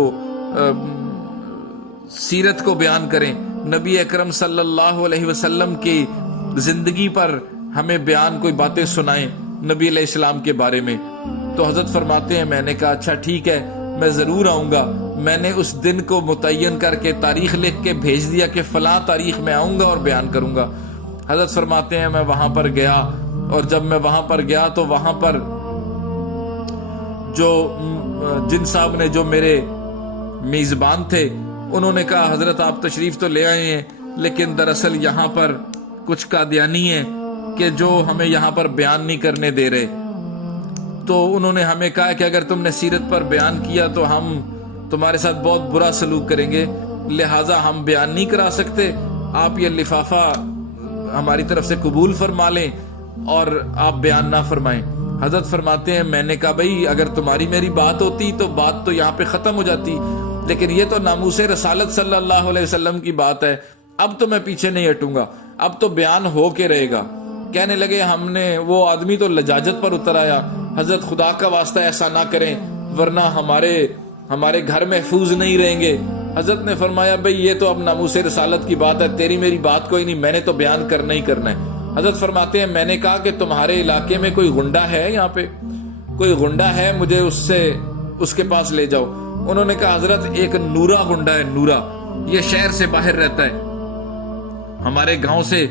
سیرت کو بیان کریں، نبی اکرم صلی اللہ علیہ وسلم کی زندگی پر ہمیں بیان کوئی باتیں سنائیں نبی علیہ السلام کے بارے میں۔ تو حضرت فرماتے ہیں میں نے کہا اچھا ٹھیک ہے، میں ضرور آؤں گا۔ میں نے اس دن کو متعین کر کے تاریخ لکھ کے بھیج دیا کہ فلاں تاریخ میں آؤں گا اور بیان کروں گا۔ حضرت فرماتے ہیں میں وہاں پر گیا، اور جب میں وہاں پر گیا تو وہاں پر جو جن صاحب نے جو میرے میزبان تھے انہوں نے کہا حضرت آپ تشریف تو لے آئے ہیں، لیکن دراصل یہاں پر کچھ قادیانی ہیں کہ جو ہمیں یہاں پر بیان نہیں کرنے دے رہے۔ تو انہوں نے ہمیں کہا کہ اگر تم نے سیرت پر بیان کیا تو ہم تمہارے ساتھ بہت برا سلوک کریں گے، لہٰذا ہم بیان نہیں کرا سکتے، آپ یہ لفافہ ہماری طرف سے قبول فرما لیں اور آپ بیان نہ فرمائیں۔ حضرت فرماتے ہیں میں نے کہا بھائی اگر تمہاری میری بات ہوتی تو بات تو یہاں پہ ختم ہو جاتی، لیکن یہ تو ناموس رسالت صلی اللہ علیہ وسلم کی بات ہے، اب تو میں پیچھے نہیں ہٹوں گا، اب تو بیان ہو کے رہے گا۔ کہنے لگے ہم نے، وہ آدمی تو لجاجت پر اتر آیا، حضرت خدا کا واسطہ ایسا نہ کریں ورنہ ہمارے گھر محفوظ نہیں رہیں گے۔ حضرت نے فرمایا بھئی یہ تو اب ناموس رسالت کی بات ہے، تیری میری بات کوئی نہیں، میں نے تو بیان کرنا ہی کرنا ہے۔ حضرت فرماتے ہیں میں نے کہا کہ تمہارے علاقے میں کوئی غنڈہ ہے، یہاں پہ کوئی غنڈہ ہے، مجھے اس کے پاس لے جاؤ۔ انہوں نے کہا حضرت ایک نورا غنڈہ ہے، نورا، یہ شہر سے باہر رہتا ہے، ہمارے گاؤں سے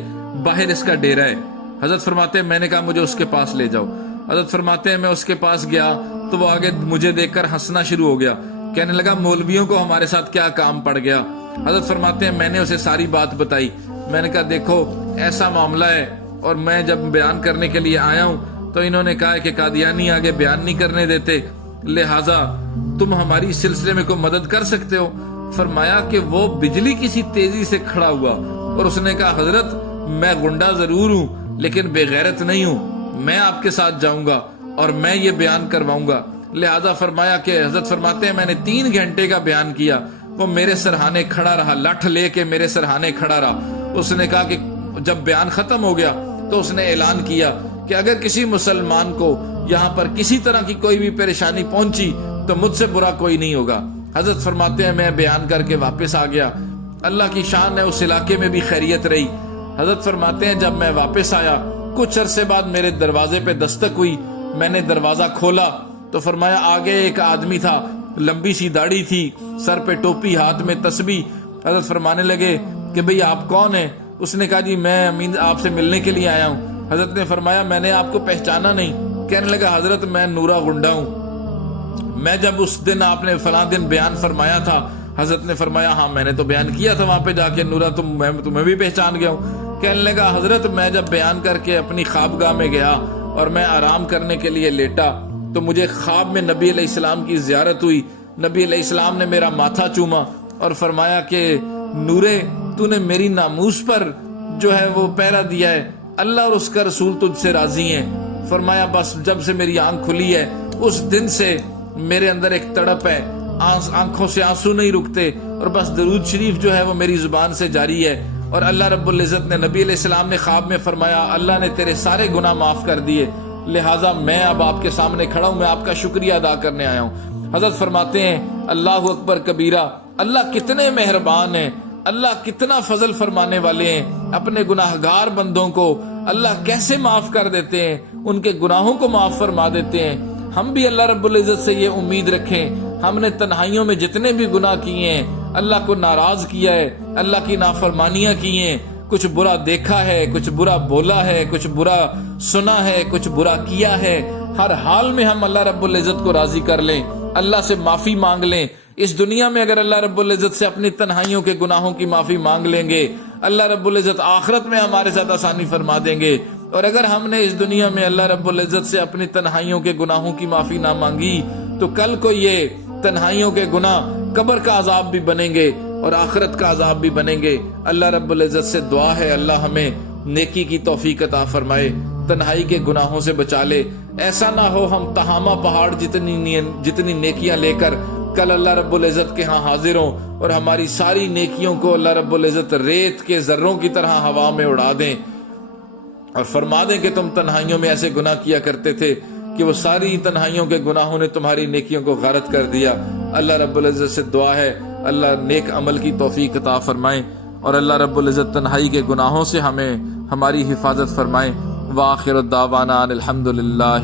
باہر اس کا ڈیرا ہے۔ حضرت فرماتے ہیں میں نے کہا مجھے اس کے پاس لے جاؤ۔ حضرت فرماتے ہیں میں اس کے پاس گیا تو وہ آگے مجھے دیکھ کر ہنسنا شروع ہو گیا، کہنے لگا مولویوں کو ہمارے ساتھ کیا کام پڑ گیا۔ حضرت فرماتے ہیں میں نے اسے ساری بات بتائی، میں نے کہا دیکھو ایسا معاملہ ہے، اور میں جب بیان کرنے کے لیے آیا ہوں تو انہوں نے کہا کہ قادیانی آگے بیان نہیں کرنے دیتے، لہٰذا تم ہماری سلسلے میں کوئی مدد کر سکتے ہو۔ فرمایا کہ وہ بجلی کسی تیزی سے کھڑا ہوا اور اس نے کہا حضرت میں غنڈہ ضرور ہوں لیکن بے غیرت نہیں ہوں، میں آپ کے ساتھ جاؤں گا اور میں یہ بیان کرواؤں گا۔ لہذا فرمایا کہ حضرت فرماتے ہیں میں نے 3 گھنٹے کا بیان کیا، وہ میرے سرہانے کھڑا رہا، لٹھ لے کے میرے سرہانے کھڑا رہا۔ اس نے کہا کہ جب بیان ختم ہو گیا تو اس نے اعلان کیا کہ اگر کسی مسلمان کو یہاں پر کسی طرح کی کوئی بھی پریشانی پہنچی تو مجھ سے برا کوئی نہیں ہوگا۔ حضرت فرماتے ہیں میں بیان کر کے واپس آ گیا، اللہ کی شان ہے اس علاقے میں بھی خیریت رہی۔ حضرت فرماتے ہیں جب میں واپس آیا کچھ عرصے بعد میرے دروازے پہ دستک ہوئی، میں نے دروازہ کھولا تو فرمایا آگے ایک آدمی تھا، لمبی سی داڑھی تھی، سر پہ ٹوپی، ہاتھ میں تسبیح۔ حضرت فرمانے لگے کہ بھئی آپ کون ہیں؟ اس نے کہا جی میں امین آپ سے ملنے کے لیے آیا ہوں۔ حضرت نے فرمایا میں نے آپ کو پہچانا نہیں۔ کہنے لگا حضرت میں نورا غنڈہ ہوں، میں جب اس دن آپ نے فلاں دن بیان فرمایا تھا، حضرت نے فرمایا ہاں میں نے تو بیان کیا تھا وہاں پہ جا کے، نورا تمہیں بھی پہچان گیا ہوں۔ کہنے لگا حضرت میں جب بیان کر کے اپنی خوابگاہ میں گیا اور میں آرام کرنے کے لیے لیٹا تو مجھے خواب میں نبی علیہ السلام کی زیارت ہوئی، نبی علیہ السلام نے میرا ماتھا چوما اور فرمایا کہ نورے تو نے میری ناموس پر جو ہے وہ پہرا دیا ہے، اللہ اور اس کا رسول تجھ سے راضی ہیں۔ فرمایا بس جب سے میری آنکھ کھلی ہے اس دن سے میرے اندر ایک تڑپ ہے، آنکھوں سے آنسو نہیں رکتے، اور بس درود شریف جو ہے وہ میری زبان سے جاری ہے۔ اور اللہ رب العزت نے، نبی علیہ السلام نے خواب میں فرمایا اللہ نے تیرے سارے گناہ معاف کر دیے، لہٰذا میں اب آپ کے سامنے کھڑا ہوں، میں آپ کا شکریہ ادا کرنے آیا ہوں۔ حضرت فرماتے ہیں اللہ اکبر کبیرہ، اللہ کتنے مہربان ہیں، اللہ کتنا فضل فرمانے والے ہیں، اپنے گناہگار بندوں کو اللہ کیسے معاف کر دیتے ہیں، ان کے گناہوں کو معاف فرما دیتے ہیں۔ ہم بھی اللہ رب العزت سے یہ امید رکھیں، ہم نے تنہائیوں میں جتنے بھی گناہ کیے ہیں، اللہ کو ناراض کیا ہے، اللہ کی نافرمانیاں کی ہیں، کچھ برا دیکھا ہے، کچھ برا بولا ہے، کچھ برا سنا ہے، کچھ برا کیا ہے، ہر حال میں ہم اللہ رب العزت کو راضی کر لیں، اللہ سے معافی مانگ لیں۔ اس دنیا میں اگر اللہ رب العزت سے اپنی تنہائیوں کے گناہوں کی معافی مانگ لیں گے، اللہ رب العزت آخرت میں ہمارے ساتھ آسانی فرما دیں گے۔ اور اگر ہم نے اس دنیا میں اللہ رب العزت سے اپنی تنہائیوں کے گناہوں کی معافی نہ مانگی تو کل کو یہ تنہائیوں کے گناہ قبر کا عذاب بھی بنیں گے اور آخرت کا عذاب بھی بنیں گے۔ اللہ رب العزت سے دعا ہے اللہ ہمیں نیکی کی توفیق عطا فرمائے، تنہائی کے گناہوں سے بچا لے۔ ایسا نہ ہو ہم تہامہ پہاڑ جتنی نیکیاں لے کر کل اللہ رب العزت کے ہاں حاضر ہوں اور ہماری ساری نیکیوں کو اللہ رب العزت ریت کے ذروں کی طرح ہوا میں اڑا دیں اور فرما دیں کہ تم تنہائیوں میں ایسے گناہ کیا کرتے تھے کہ وہ ساری تنہائیوں کے گناہوں نے تمہاری نیکیوں کو غارت کر دیا۔ اللہ رب العزت سے دعا ہے اللہ نیک عمل کی توفیق عطا فرمائے، اور اللہ رب العزت تنہائی کے گناہوں سے ہمیں ہماری حفاظت فرمائے۔ وآخر الدعوانا ان الحمد للہ۔